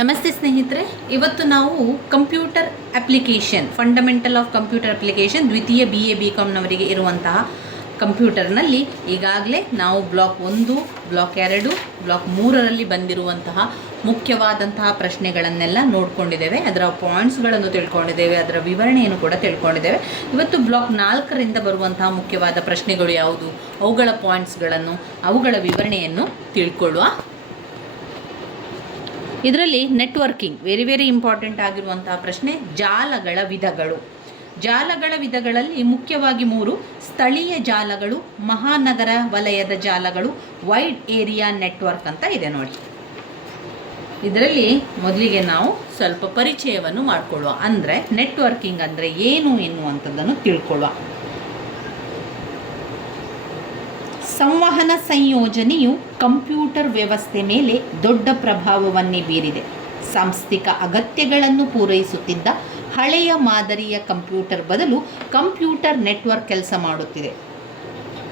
ನಮಸ್ತೆ ಸ್ನೇಹಿತರೆ, ಇವತ್ತು ನಾವು computer application fundamental of computer application ದ್ವಿತೀಯ BA BComನವರಿಗೆ ಇರುವಂತಹ ಕಂಪ್ಯೂಟರ್ನಲ್ಲಿ ಈಗಾಗಲೇ ನಾವು ಬ್ಲಾಕ್ 1, ಬ್ಲಾಕ್ 2, ಬ್ಲಾಕ್ 3ರಲ್ಲಿ ಬಂದಿರುವಂತಹ ಮುಖ್ಯವಾದಂತಹ ಪ್ರಶ್ನೆಗಳನ್ನೆಲ್ಲ ನೋಡ್ಕೊಂಡಿದ್ದೇವೆ. ಅದರ ಪಾಯಿಂಟ್ಸ್ಗಳನ್ನು ತಿಳ್ಕೊಂಡಿದ್ದೇವೆ, ಅದರ ವಿವರಣೆಯನ್ನು ಕೂಡ ತಿಳ್ಕೊಂಡಿದ್ದೇವೆ. ಇವತ್ತು ಬ್ಲಾಕ್ 4ರಿಂದ ಬರುವಂತಹ ಮುಖ್ಯವಾದ ಪ್ರಶ್ನೆಗಳು ಯಾವುದು, ಅವುಗಳ ಪಾಯಿಂಟ್ಸ್ಗಳನ್ನು, ಅವುಗಳ ವಿವರಣೆಯನ್ನು ತಿಳ್ಕೊಳ್ಳುವ. ಇದರಲ್ಲಿ ನೆಟ್ವರ್ಕಿಂಗ್ ವೆರಿ ಇಂಪಾರ್ಟೆಂಟ್ ಆಗಿರುವಂತಹ ಪ್ರಶ್ನೆ. ಜಾಲಗಳ ವಿಧಗಳು. ಜಾಲಗಳ ವಿಧಗಳಲ್ಲಿ ಮುಖ್ಯವಾಗಿ 3: ಸ್ಥಳೀಯ ಜಾಲಗಳು, ಮಹಾನಗರ ವಲಯದ ಜಾಲಗಳು, ವೈಡ್ ಏರಿಯಾ ನೆಟ್ವರ್ಕ್ ಅಂತ ಇದೆ ನೋಡಿ. ಇದರಲ್ಲಿ ಮೊದಲಿಗೆ ನಾವು ಸ್ವಲ್ಪ ಪರಿಚಯವನ್ನು ಮಾಡಿಕೊಳ್ಳುವ. ಅಂದರೆ ನೆಟ್ವರ್ಕಿಂಗ್ ಅಂದರೆ ಏನು ಎನ್ನುವಂಥದ್ದನ್ನು ತಿಳ್ಕೊಳ್ಳುವ. ಸಂವಹನ ಸಂಯೋಜನೆಯು ಕಂಪ್ಯೂಟರ್ ವ್ಯವಸ್ಥೆ ಮೇಲೆ ದೊಡ್ಡ ಪ್ರಭಾವವನ್ನೇ ಬೀರಿದೆ. ಸಾಂಸ್ಥಿಕ ಅಗತ್ಯಗಳನ್ನು ಪೂರೈಸುತ್ತಿದ್ದ ಹಳೆಯ ಮಾದರಿಯ ಕಂಪ್ಯೂಟರ್ ಬದಲು ಕಂಪ್ಯೂಟರ್ ನೆಟ್ವರ್ಕ್ ಕೆಲಸ ಮಾಡುತ್ತಿದೆ.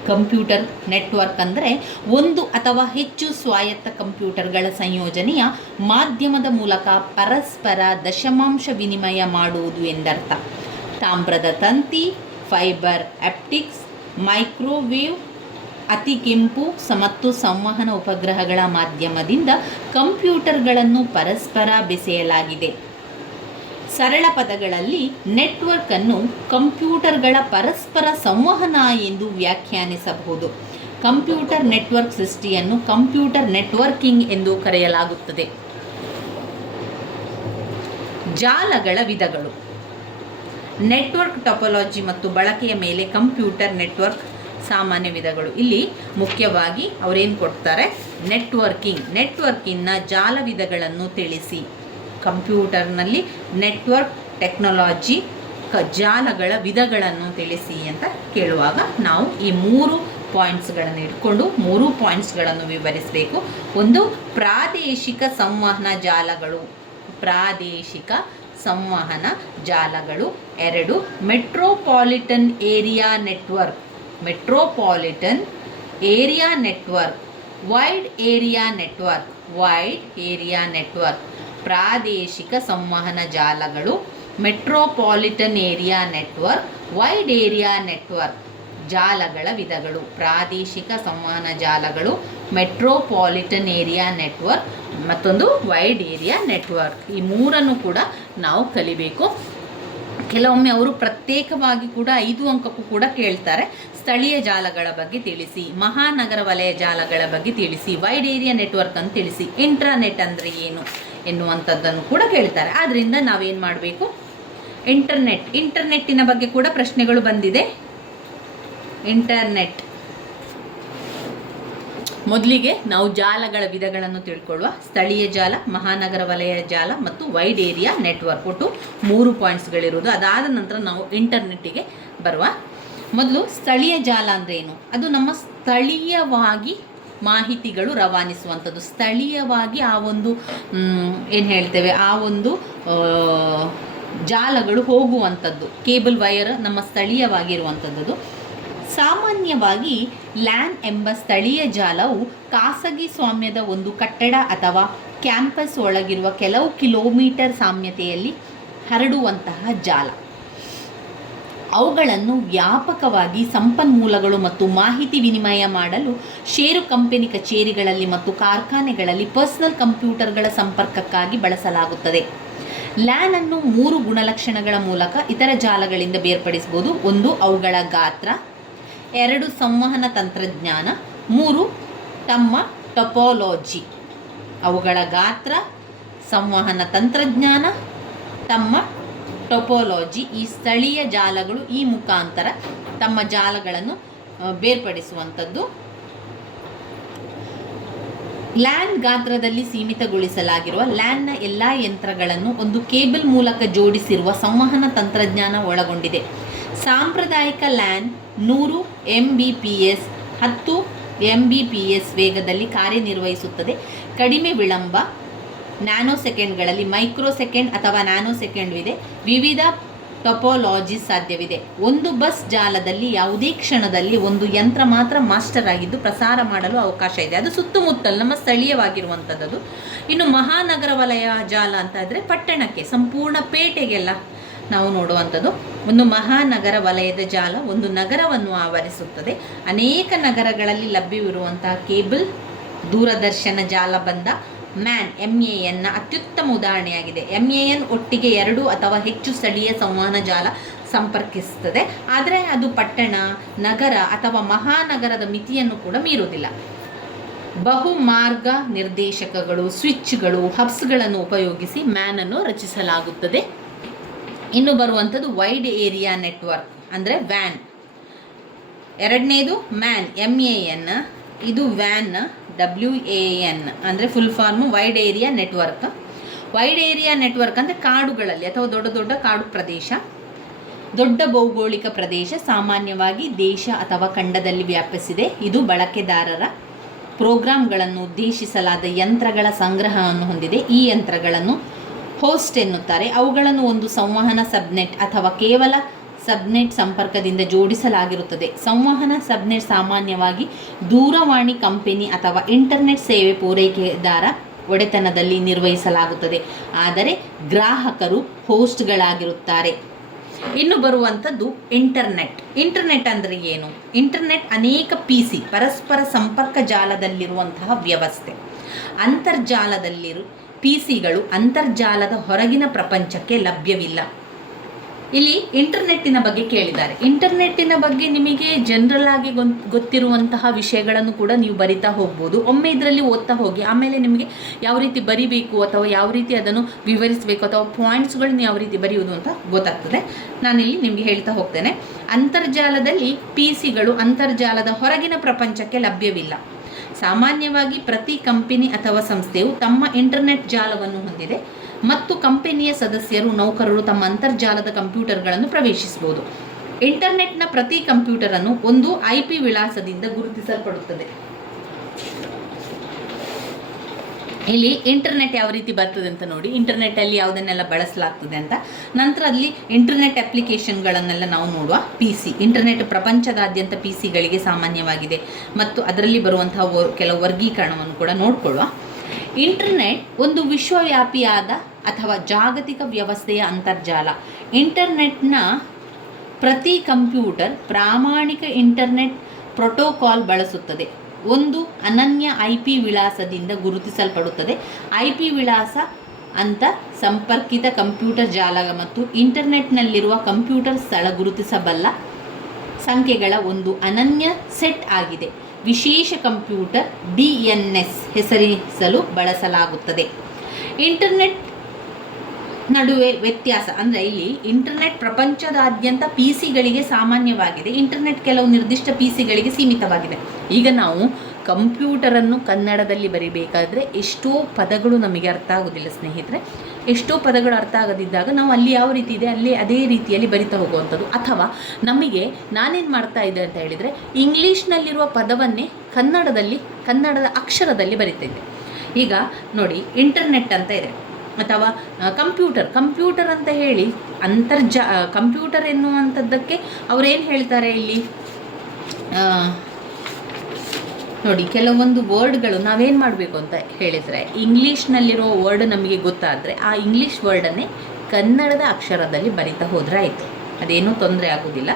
ಕಂಪ್ಯೂಟರ್ ನೆಟ್ವರ್ಕ್ ಅಂದರೆ ಒಂದು ಅಥವಾ ಹೆಚ್ಚು ಸ್ವಾಯತ್ತ ಕಂಪ್ಯೂಟರ್ಗಳ ಸಂಯೋಜನೆಯ ಮಾಧ್ಯಮದ ಮೂಲಕ ಪರಸ್ಪರ ದಶಮಾಂಶ ವಿನಿಮಯ ಮಾಡುವುದು ಎಂದರ್ಥ. ತಾಮ್ರದ ತಂತಿ, ಫೈಬರ್ ಆಪ್ಟಿಕ್ಸ್, ಮೈಕ್ರೋವೇವ್, ಅತಿ ಕೆಂಪು ಮತ್ತು ಸಂವಹನ ಉಪಗ್ರಹಗಳ ಮಾಧ್ಯಮದಿಂದ ಕಂಪ್ಯೂಟರ್ಗಳನ್ನು ಪರಸ್ಪರ ಬೆಸೆಯಲಾಗಿದೆ. ಸರಳ ಪದಗಳಲ್ಲಿ ನೆಟ್ವರ್ಕ್ ಅನ್ನು ಕಂಪ್ಯೂಟರ್ಗಳ ಪರಸ್ಪರ ಸಂವಹನ ಎಂದು ವ್ಯಾಖ್ಯಾನಿಸಬಹುದು. ಕಂಪ್ಯೂಟರ್ ನೆಟ್ವರ್ಕ್ ಸೃಷ್ಟಿಯನ್ನು ಕಂಪ್ಯೂಟರ್ ನೆಟ್ವರ್ಕಿಂಗ್ ಎಂದು ಕರೆಯಲಾಗುತ್ತದೆ. ಜಾಲಗಳ ವಿಧಗಳು. ನೆಟ್ವರ್ಕ್ ಟೋಪೋಲಜಿ ಮತ್ತು ಬಳಕೆಯ ಮೇಲೆ ಕಂಪ್ಯೂಟರ್ ನೆಟ್ವರ್ಕ್ ಸಾಮಾನ್ಯ ವಿಧಗಳು. ಇಲ್ಲಿ ಮುಖ್ಯವಾಗಿ ಅವರೇನು ಕೊಡ್ತಾರೆ, ನೆಟ್ವರ್ಕಿಂಗ್ನ ಜಾಲ ವಿಧಗಳನ್ನು ತಿಳಿಸಿ. ಕಂಪ್ಯೂಟರ್ನಲ್ಲಿ ನೆಟ್ವರ್ಕ್ ಟೆಕ್ನಾಲಜಿ ಜಾಲಗಳ ವಿಧಗಳನ್ನು ತಿಳಿಸಿ ಅಂತ ಕೇಳುವಾಗ ನಾವು ಈ 3 ಪಾಯಿಂಟ್ಸ್ಗಳನ್ನು ಇಟ್ಕೊಂಡು 3 ಪಾಯಿಂಟ್ಸ್ಗಳನ್ನು ವಿವರಿಸಬೇಕು. ಒಂದು, ಪ್ರಾದೇಶಿಕ ಸಂವಹನ ಜಾಲಗಳು. ಪ್ರಾದೇಶಿಕ ಸಂವಹನ ಜಾಲಗಳು. 2, metropolitan area network. Metropolitan area network. Wide area network. Wide area network. ಪ್ರಾದೇಶಿಕ ಸಂವಹನ ಜಾಲಗಳು, metropolitan area network, wide area network. ಜಾಲಗಳ ವಿಧಗಳು: ಪ್ರಾದೇಶಿಕ ಸಂವಹನ ಜಾಲಗಳು, ಮೆಟ್ರೋಪಾಲಿಟನ್ ಏರಿಯಾ ನೆಟ್ವರ್ಕ್, ಮತ್ತೊಂದು ವೈಡ್ ಏರಿಯಾ ನೆಟ್ವರ್ಕ್. ಈ 3 ಕೂಡ ನಾವು ಕಲಿಬೇಕು. ಕೆಲವೊಮ್ಮೆ ಅವರು ಪ್ರತ್ಯೇಕವಾಗಿ ಕೂಡ 5 ಅಂಕಕ್ಕೂ ಕೂಡ ಕೇಳ್ತಾರೆ. ಸ್ಥಳೀಯ ಜಾಲಗಳ ಬಗ್ಗೆ ತಿಳಿಸಿ, ಮಹಾನಗರ ವಲಯ ಜಾಲಗಳ ಬಗ್ಗೆ ತಿಳಿಸಿ, ವೈಡ್ ಏರಿಯಾ ನೆಟ್ವರ್ಕ್ ಅಂತ ತಿಳಿಸಿ, ಇಂಟ್ರಾನೆಟ್ ಅಂದರೆ ಏನು ಎನ್ನುವಂಥದ್ದನ್ನು ಕೂಡ ಕೇಳ್ತಾರೆ. ಆದ್ದರಿಂದ ನಾವೇನು ಮಾಡಬೇಕು, ಇಂಟರ್ನೆಟ್ಟಿನ ಬಗ್ಗೆ ಕೂಡ ಪ್ರಶ್ನೆಗಳು ಬಂದಿದೆ. ಇಂಟರ್ನೆಟ್ ಮೊದಲಿಗೆ ನಾವು ಜಾಲಗಳ ವಿಧಗಳನ್ನು ತಿಳ್ಕೊಳ್ಳುವ. ಸ್ಥಳೀಯ ಜಾಲ, ಮಹಾನಗರ ವಲಯ ಜಾಲ ಮತ್ತು ವೈಡ್ ಏರಿಯಾ ನೆಟ್ವರ್ಕ್. ಒಟ್ಟು 3 ಪಾಯಿಂಟ್ಸ್ಗಳಿರುವುದು. ಅದಾದ ನಂತರ ನಾವು ಇಂಟರ್ನೆಟ್ಟಿಗೆ ಬರುವ. ಮೊದಲು ಸ್ಥಳೀಯ ಜಾಲ ಅಂದರೆ ಏನು? ಅದು ನಮ್ಮ ಸ್ಥಳೀಯವಾಗಿ ಮಾಹಿತಿಗಳು ರವಾನಿಸುವಂಥದ್ದು. ಸ್ಥಳೀಯವಾಗಿ ಆ ಒಂದು ಏನು ಹೇಳ್ತೇವೆ, ಆ ಒಂದು ಜಾಲಗಳು ಹೋಗುವಂಥದ್ದು. ಕೇಬಲ್ ವೈರ್ ನಮ್ಮ ಸ್ಥಳೀಯವಾಗಿರುವಂಥದ್ದು. ಸಾಮಾನ್ಯವಾಗಿ ಲ್ಯಾನ್ ಎಂಬ ಸ್ಥಳೀಯ ಜಾಲವು ಖಾಸಗಿ ಸ್ವಾಮ್ಯದ ಒಂದು ಕಟ್ಟಡ ಅಥವಾ ಕ್ಯಾಂಪಸ್ ಒಳಗಿರುವ ಕೆಲವು ಕಿಲೋಮೀಟರ್ ಸಾಮ್ಯತೆಯಲ್ಲಿ ಹರಡುವಂತಹ ಜಾಲ. ಅವುಗಳನ್ನು ವ್ಯಾಪಕವಾಗಿ ಸಂಪನ್ಮೂಲಗಳು ಮತ್ತು ಮಾಹಿತಿ ವಿನಿಮಯ ಮಾಡಲು ಷೇರು ಕಂಪನಿ ಕಚೇರಿಗಳಲ್ಲಿ ಮತ್ತು ಕಾರ್ಖಾನೆಗಳಲ್ಲಿ ಪರ್ಸನಲ್ ಕಂಪ್ಯೂಟರ್ಗಳ ಸಂಪರ್ಕಕ್ಕಾಗಿ ಬಳಸಲಾಗುತ್ತದೆ. ಲ್ಯಾನ್ ಅನ್ನು 3 ಗುಣಲಕ್ಷಣಗಳ ಮೂಲಕ ಇತರ ಜಾಲಗಳಿಂದ ಬೇರ್ಪಡಿಸಬಹುದು. 1, ಅವುಗಳ ಗಾತ್ರ. 2, ಸಂವಹನ ತಂತ್ರಜ್ಞಾನ. 3, ತಮ್ಮ ಟೊಪೋಲಜಿ. ಅವುಗಳ ಗಾತ್ರ, ಸಂವಹನ ತಂತ್ರಜ್ಞಾನ, ತಮ್ಮ ಟೊಪೋಲಜಿ. ಈ ಸ್ಥಳೀಯ ಜಾಲಗಳು ಈ ಮುಖಾಂತರ ತಮ್ಮ ಜಾಲಗಳನ್ನು ಬೇರ್ಪಡಿಸುವಂಥದ್ದು. ಲ್ಯಾನ್ ಗಾತ್ರದಲ್ಲಿ ಸೀಮಿತಗೊಳಿಸಲಾಗಿರುವ ಲ್ಯಾನ್ನ ಎಲ್ಲ ಯಂತ್ರಗಳನ್ನು ಒಂದು ಕೇಬಲ್ ಮೂಲಕ ಜೋಡಿಸಿರುವ ಸಂವಹನ ತಂತ್ರಜ್ಞಾನ ಒಳಗೊಂಡಿದೆ. ಸಾಂಪ್ರದಾಯಿಕ ಲ್ಯಾನ್ 100 Mbps 10 Mbps ವೇಗದಲ್ಲಿ ಕಾರ್ಯನಿರ್ವಹಿಸುತ್ತದೆ. ಕಡಿಮೆ ವಿಳಂಬ, ನ್ಯಾನೋ ಸೆಕೆಂಡ್ಗಳಲ್ಲಿ ಮೈಕ್ರೋ ಸೆಕೆಂಡ್ ಅಥವಾ ನ್ಯಾನೋ ಸೆಕೆಂಡ್ ಇದೆ. ವಿವಿಧ ಟೊಪೋಲಾಜಿ ಸಾಧ್ಯವಿದೆ. ಒಂದು ಬಸ್ ಜಾಲದಲ್ಲಿ ಯಾವುದೇ ಕ್ಷಣದಲ್ಲಿ ಒಂದು ಯಂತ್ರ ಮಾತ್ರ ಮಾಸ್ಟರ್ ಆಗಿದ್ದು ಪ್ರಸಾರ ಮಾಡಲು ಅವಕಾಶ ಇದೆ. ಅದು ಸುತ್ತಮುತ್ತಲು ನಮ್ಮ ಸ್ಥಳೀಯವಾಗಿರುವಂಥದ್ದು. ಇನ್ನು ಮಹಾನಗರ ವಲಯ ಜಾಲ ಅಂತ ಇದ್ದರೆ ಪಟ್ಟಣಕ್ಕೆ, ಸಂಪೂರ್ಣ ಪೇಟೆಗೆಲ್ಲ ನಾವು ನೋಡುವಂಥದ್ದು. ಒಂದು ಮಹಾನಗರ ವಲಯದ ಜಾಲ ಒಂದು ನಗರವನ್ನು ಆವರಿಸುತ್ತದೆ. ಅನೇಕ ನಗರಗಳಲ್ಲಿ ಲಭ್ಯವಿರುವಂತಹ ಕೇಬಲ್ ದೂರದರ್ಶನ ಜಾಲಬಂಧ MAN ಅತ್ಯುತ್ತಮ ಉದಾಹರಣೆಯಾಗಿದೆ. MAN ಒಟ್ಟಿಗೆ 2 ಅಥವಾ ಹೆಚ್ಚು ಸ್ಥಳೀಯ ಸಂವಹನ ಜಾಲ ಸಂಪರ್ಕಿಸುತ್ತದೆ. ಆದರೆ ಅದು ಪಟ್ಟಣ, ನಗರ ಅಥವಾ ಮಹಾನಗರದ ಮಿತಿಯನ್ನು ಕೂಡ ಮೀರುವುದಿಲ್ಲ. ಬಹುಮಾರ್ಗ ನಿರ್ದೇಶಕಗಳು, ಸ್ವಿಚ್ಗಳು, ಹಬ್ಸ್ಗಳನ್ನು ಉಪಯೋಗಿಸಿ ಮ್ಯಾನ್ ಅನ್ನು ರಚಿಸಲಾಗುತ್ತದೆ. ಇನ್ನು ಬರುವಂಥದ್ದು ವೈಡ್ ಏರಿಯಾ ನೆಟ್ವರ್ಕ್ ಅಂದರೆ ವ್ಯಾನ್. ಎರಡನೇದು MAN ಇದು ವ್ಯಾನ್ WAN ಅಂದರೆ full form wide area network. Wide area network ಅಂದರೆ ಕಾಡುಗಳಲ್ಲಿ ಅಥವಾ ದೊಡ್ಡ ದೊಡ್ಡ ಕಾಡು ಪ್ರದೇಶ, ದೊಡ್ಡ ಭೌಗೋಳಿಕ ಪ್ರದೇಶ, ಸಾಮಾನ್ಯವಾಗಿ ದೇಶ ಅಥವಾ ಖಂಡದಲ್ಲಿ ವ್ಯಾಪಿಸಿದೆ. ಇದು ಬಳಕೆದಾರರ ಪ್ರೋಗ್ರಾಂಗಳನ್ನು ಉದ್ದೇಶಿಸಲಾದ ಯಂತ್ರಗಳ ಸಂಗ್ರಹವನ್ನು ಹೊಂದಿದೆ. ಈ ಯಂತ್ರಗಳನ್ನು ಹೋಸ್ಟ್ ಎನ್ನುತ್ತಾರೆ. ಅವುಗಳನ್ನು ಒಂದು ಸಂವಹನ ಸಬ್ನೆಟ್ ಅಥವಾ ಕೇವಲ ಸಬ್ನೆಟ್ ಸಂಪರ್ಕದಿಂದ ಜೋಡಿಸಲಾಗಿರುತ್ತದೆ. ಸಂವಹನ ಸಬ್ನೆಟ್ ಸಾಮಾನ್ಯವಾಗಿ ದೂರವಾಣಿ ಕಂಪನಿ ಅಥವಾ ಇಂಟರ್ನೆಟ್ ಸೇವೆ ಪೂರೈಕೆದಾರ ಒಡೆತನದಲ್ಲಿ ನಿರ್ವಹಿಸಲಾಗುತ್ತದೆ, ಆದರೆ ಗ್ರಾಹಕರು ಹೋಸ್ಟ್ಗಳಾಗಿರುತ್ತಾರೆ. ಇನ್ನು ಬರುವಂಥದ್ದು ಇಂಟರ್ನೆಟ್ ಅಂದರೆ ಏನು? ಇಂಟರ್ನೆಟ್ ಅನೇಕ PC ಪರಸ್ಪರ ಸಂಪರ್ಕ ಜಾಲದಲ್ಲಿರುವಂತಹ ವ್ಯವಸ್ಥೆ. ಅಂತರ್ಜಾಲದಲ್ಲಿರು PCಗಳು ಅಂತರ್ಜಾಲದ ಹೊರಗಿನ ಪ್ರಪಂಚಕ್ಕೆ ಲಭ್ಯವಿಲ್ಲ. ಇಲ್ಲಿ ಇಂಟರ್ನೆಟ್ಟಿನ ಬಗ್ಗೆ ಕೇಳಿದ್ದಾರೆ. ಇಂಟರ್ನೆಟ್ಟಿನ ಬಗ್ಗೆ ನಿಮಗೆ ಜನರಲ್ ಆಗಿ ಗೊತ್ತಿರುವಂತಹ ವಿಷಯಗಳನ್ನು ಕೂಡ ನೀವು ಬರಿತಾ ಹೋಗ್ಬೋದು. ಒಮ್ಮೆ ಇದರಲ್ಲಿ ಓದ್ತಾ ಹೋಗಿ, ಆಮೇಲೆ ನಿಮಗೆ ಯಾವ ರೀತಿ ಬರಿಬೇಕು ಅಥವಾ ಯಾವ ರೀತಿ ಅದನ್ನು ವಿವರಿಸಬೇಕು ಅಥವಾ ಪಾಯಿಂಟ್ಸ್ಗಳನ್ನ ಯಾವ ರೀತಿ ಬರೆಯುವುದು ಅಂತ ಗೊತ್ತಾಗ್ತದೆ. ನಾನಿಲ್ಲಿ ನಿಮಗೆ ಹೇಳ್ತಾ ಹೋಗ್ತೇನೆ. ಅಂತರ್ಜಾಲದಲ್ಲಿ PCಗಳು ಅಂತರ್ಜಾಲದ ಹೊರಗಿನ ಪ್ರಪಂಚಕ್ಕೆ ಲಭ್ಯವಿಲ್ಲ. ಸಾಮಾನ್ಯವಾಗಿ ಪ್ರತಿ ಕಂಪನಿ ಅಥವಾ ಸಂಸ್ಥೆಯು ತಮ್ಮ ಇಂಟರ್ನೆಟ್ ಜಾಲವನ್ನು ಹೊಂದಿದೆ ಮತ್ತು ಕಂಪನಿಯ ಸದಸ್ಯರು, ನೌಕರರು ತಮ್ಮ ಅಂತರ್ಜಾಲದ ಕಂಪ್ಯೂಟರ್ಗಳನ್ನು ಪ್ರವೇಶಿಸಬಹುದು. ಇಂಟರ್ನೆಟ್ನ ಪ್ರತಿ ಕಂಪ್ಯೂಟರನ್ನು ಒಂದು IP ವಿಳಾಸದಿಂದ ಗುರುತಿಸಲ್ಪಡುತ್ತದೆ. ಇಲ್ಲಿ ಇಂಟರ್ನೆಟ್ ಯಾವ ರೀತಿ ಬರ್ತದೆ ಅಂತ ನೋಡಿ. ಇಂಟರ್ನೆಟ್ಟಲ್ಲಿ ಯಾವುದನ್ನೆಲ್ಲ ಬಳಸಲಾಗ್ತದೆ ಅಂತ. ನಂತರ ಅಲ್ಲಿ ಇಂಟರ್ನೆಟ್ ಅಪ್ಲಿಕೇಶನ್ಗಳನ್ನೆಲ್ಲ ನಾವು ನೋಡುವ. PC ಇಂಟರ್ನೆಟ್ ಪ್ರಪಂಚದಾದ್ಯಂತ PCಗಳಿಗೆ ಸಾಮಾನ್ಯವಾಗಿದೆ ಮತ್ತು ಅದರಲ್ಲಿ ಬರುವಂತಹ ಕೆಲವು ವರ್ಗೀಕರಣವನ್ನು ಕೂಡ ನೋಡಿಕೊಳ್ಳುವ. ಇಂಟರ್ನೆಟ್ ಒಂದು ವಿಶ್ವವ್ಯಾಪಿಯಾದ ಅಥವಾ ಜಾಗತಿಕ ವ್ಯವಸ್ಥೆಯ ಅಂತರ್ಜಾಲ. ಇಂಟರ್ನೆಟ್ನ ಪ್ರತಿ ಕಂಪ್ಯೂಟರ್ ಪ್ರಾಮಾಣಿಕ ಇಂಟರ್ನೆಟ್ ಪ್ರೋಟೋಕಾಲ್ ಬಳಸುತ್ತದೆ. ಒಂದು ಅನನ್ಯ IP ವಿಳಾಸದಿಂದ ಗುರುತಿಸಲ್ಪಡುತ್ತದೆ. IP ವಿಳಾಸ ಅಂತ ಸಂಪರ್ಕಿತ ಕಂಪ್ಯೂಟರ್ ಜಾಲ ಮತ್ತು ಇಂಟರ್ನೆಟ್ನಲ್ಲಿರುವ ಕಂಪ್ಯೂಟರ್ ಸ್ಥಳ ಗುರುತಿಸಬಲ್ಲ ಸಂಖ್ಯೆಗಳ ಒಂದು ಅನನ್ಯ ಸೆಟ್ ಆಗಿದೆ. ವಿಶೇಷ ಕಂಪ್ಯೂಟರ್ DNS ಹೆಸರಿಸಲು ಬಳಸಲಾಗುತ್ತದೆ. ಇಂಟರ್ನೆಟ್ ನಡುವೆ ವ್ಯತ್ಯಾಸ ಅಂದರೆ ಇಲ್ಲಿ ಇಂಟರ್ನೆಟ್ ಪ್ರಪಂಚದಾದ್ಯಂತ PCಗಳಿಗೆ ಸಾಮಾನ್ಯವಾಗಿದೆ. ಇಂಟರ್ನೆಟ್ ಕೆಲವು ನಿರ್ದಿಷ್ಟ PCಗಳಿಗೆ ಸೀಮಿತವಾಗಿದೆ. ಈಗ ನಾವು ಕಂಪ್ಯೂಟರನ್ನು ಕನ್ನಡದಲ್ಲಿ ಬರಿಬೇಕಾದ್ರೆ ಎಷ್ಟೋ ಪದಗಳು ನಮಗೆ ಅರ್ಥ ಆಗೋದಿಲ್ಲ ಸ್ನೇಹಿತರೆ. ಎಷ್ಟೋ ಪದಗಳು ಅರ್ಥ ಆಗದಿದ್ದಾಗ ನಾವು ಅಲ್ಲಿ ಯಾವ ರೀತಿ ಇದೆ ಅಲ್ಲಿ ಅದೇ ರೀತಿಯಲ್ಲಿ ಬರಿತಾ ಹೋಗುವಂಥದ್ದು. ಅಥವಾ ನಮಗೆ ನಾನೇನು ಮಾಡ್ತಾ ಇದ್ದೆ ಅಂತ ಹೇಳಿದರೆ, ಇಂಗ್ಲೀಷ್ನಲ್ಲಿರುವ ಪದವನ್ನೇ ಕನ್ನಡದ ಅಕ್ಷರದಲ್ಲಿ ಬರಿತಿದ್ದೆ. ಈಗ ನೋಡಿ, ಇಂಟರ್ನೆಟ್ ಅಂತ ಇದೆ ಅಥವಾ ಕಂಪ್ಯೂಟರ್ ಅಂತ ಹೇಳಿ ಕಂಪ್ಯೂಟರ್ ಎನ್ನುವಂಥದ್ದಕ್ಕೆ ಅವರೇನು ಹೇಳ್ತಾರೆ ಇಲ್ಲಿ ನೋಡಿ, ಕೆಲವೊಂದು ವರ್ಡ್ಗಳು ನಾವೇನು ಮಾಡಬೇಕು ಅಂತ ಹೇಳಿದರೆ, ಇಂಗ್ಲೀಷ್ನಲ್ಲಿರೋ ವರ್ಡ್ ನಮಗೆ ಗೊತ್ತಾದರೆ ಆ ಇಂಗ್ಲೀಷ್ ವರ್ಡನ್ನೇ ಕನ್ನಡದ ಅಕ್ಷರದಲ್ಲಿ ಬರಿತಾ ಹೋದರೆ ಆಯಿತು. ಅದೇನೂ ತೊಂದರೆ ಆಗೋದಿಲ್ಲ.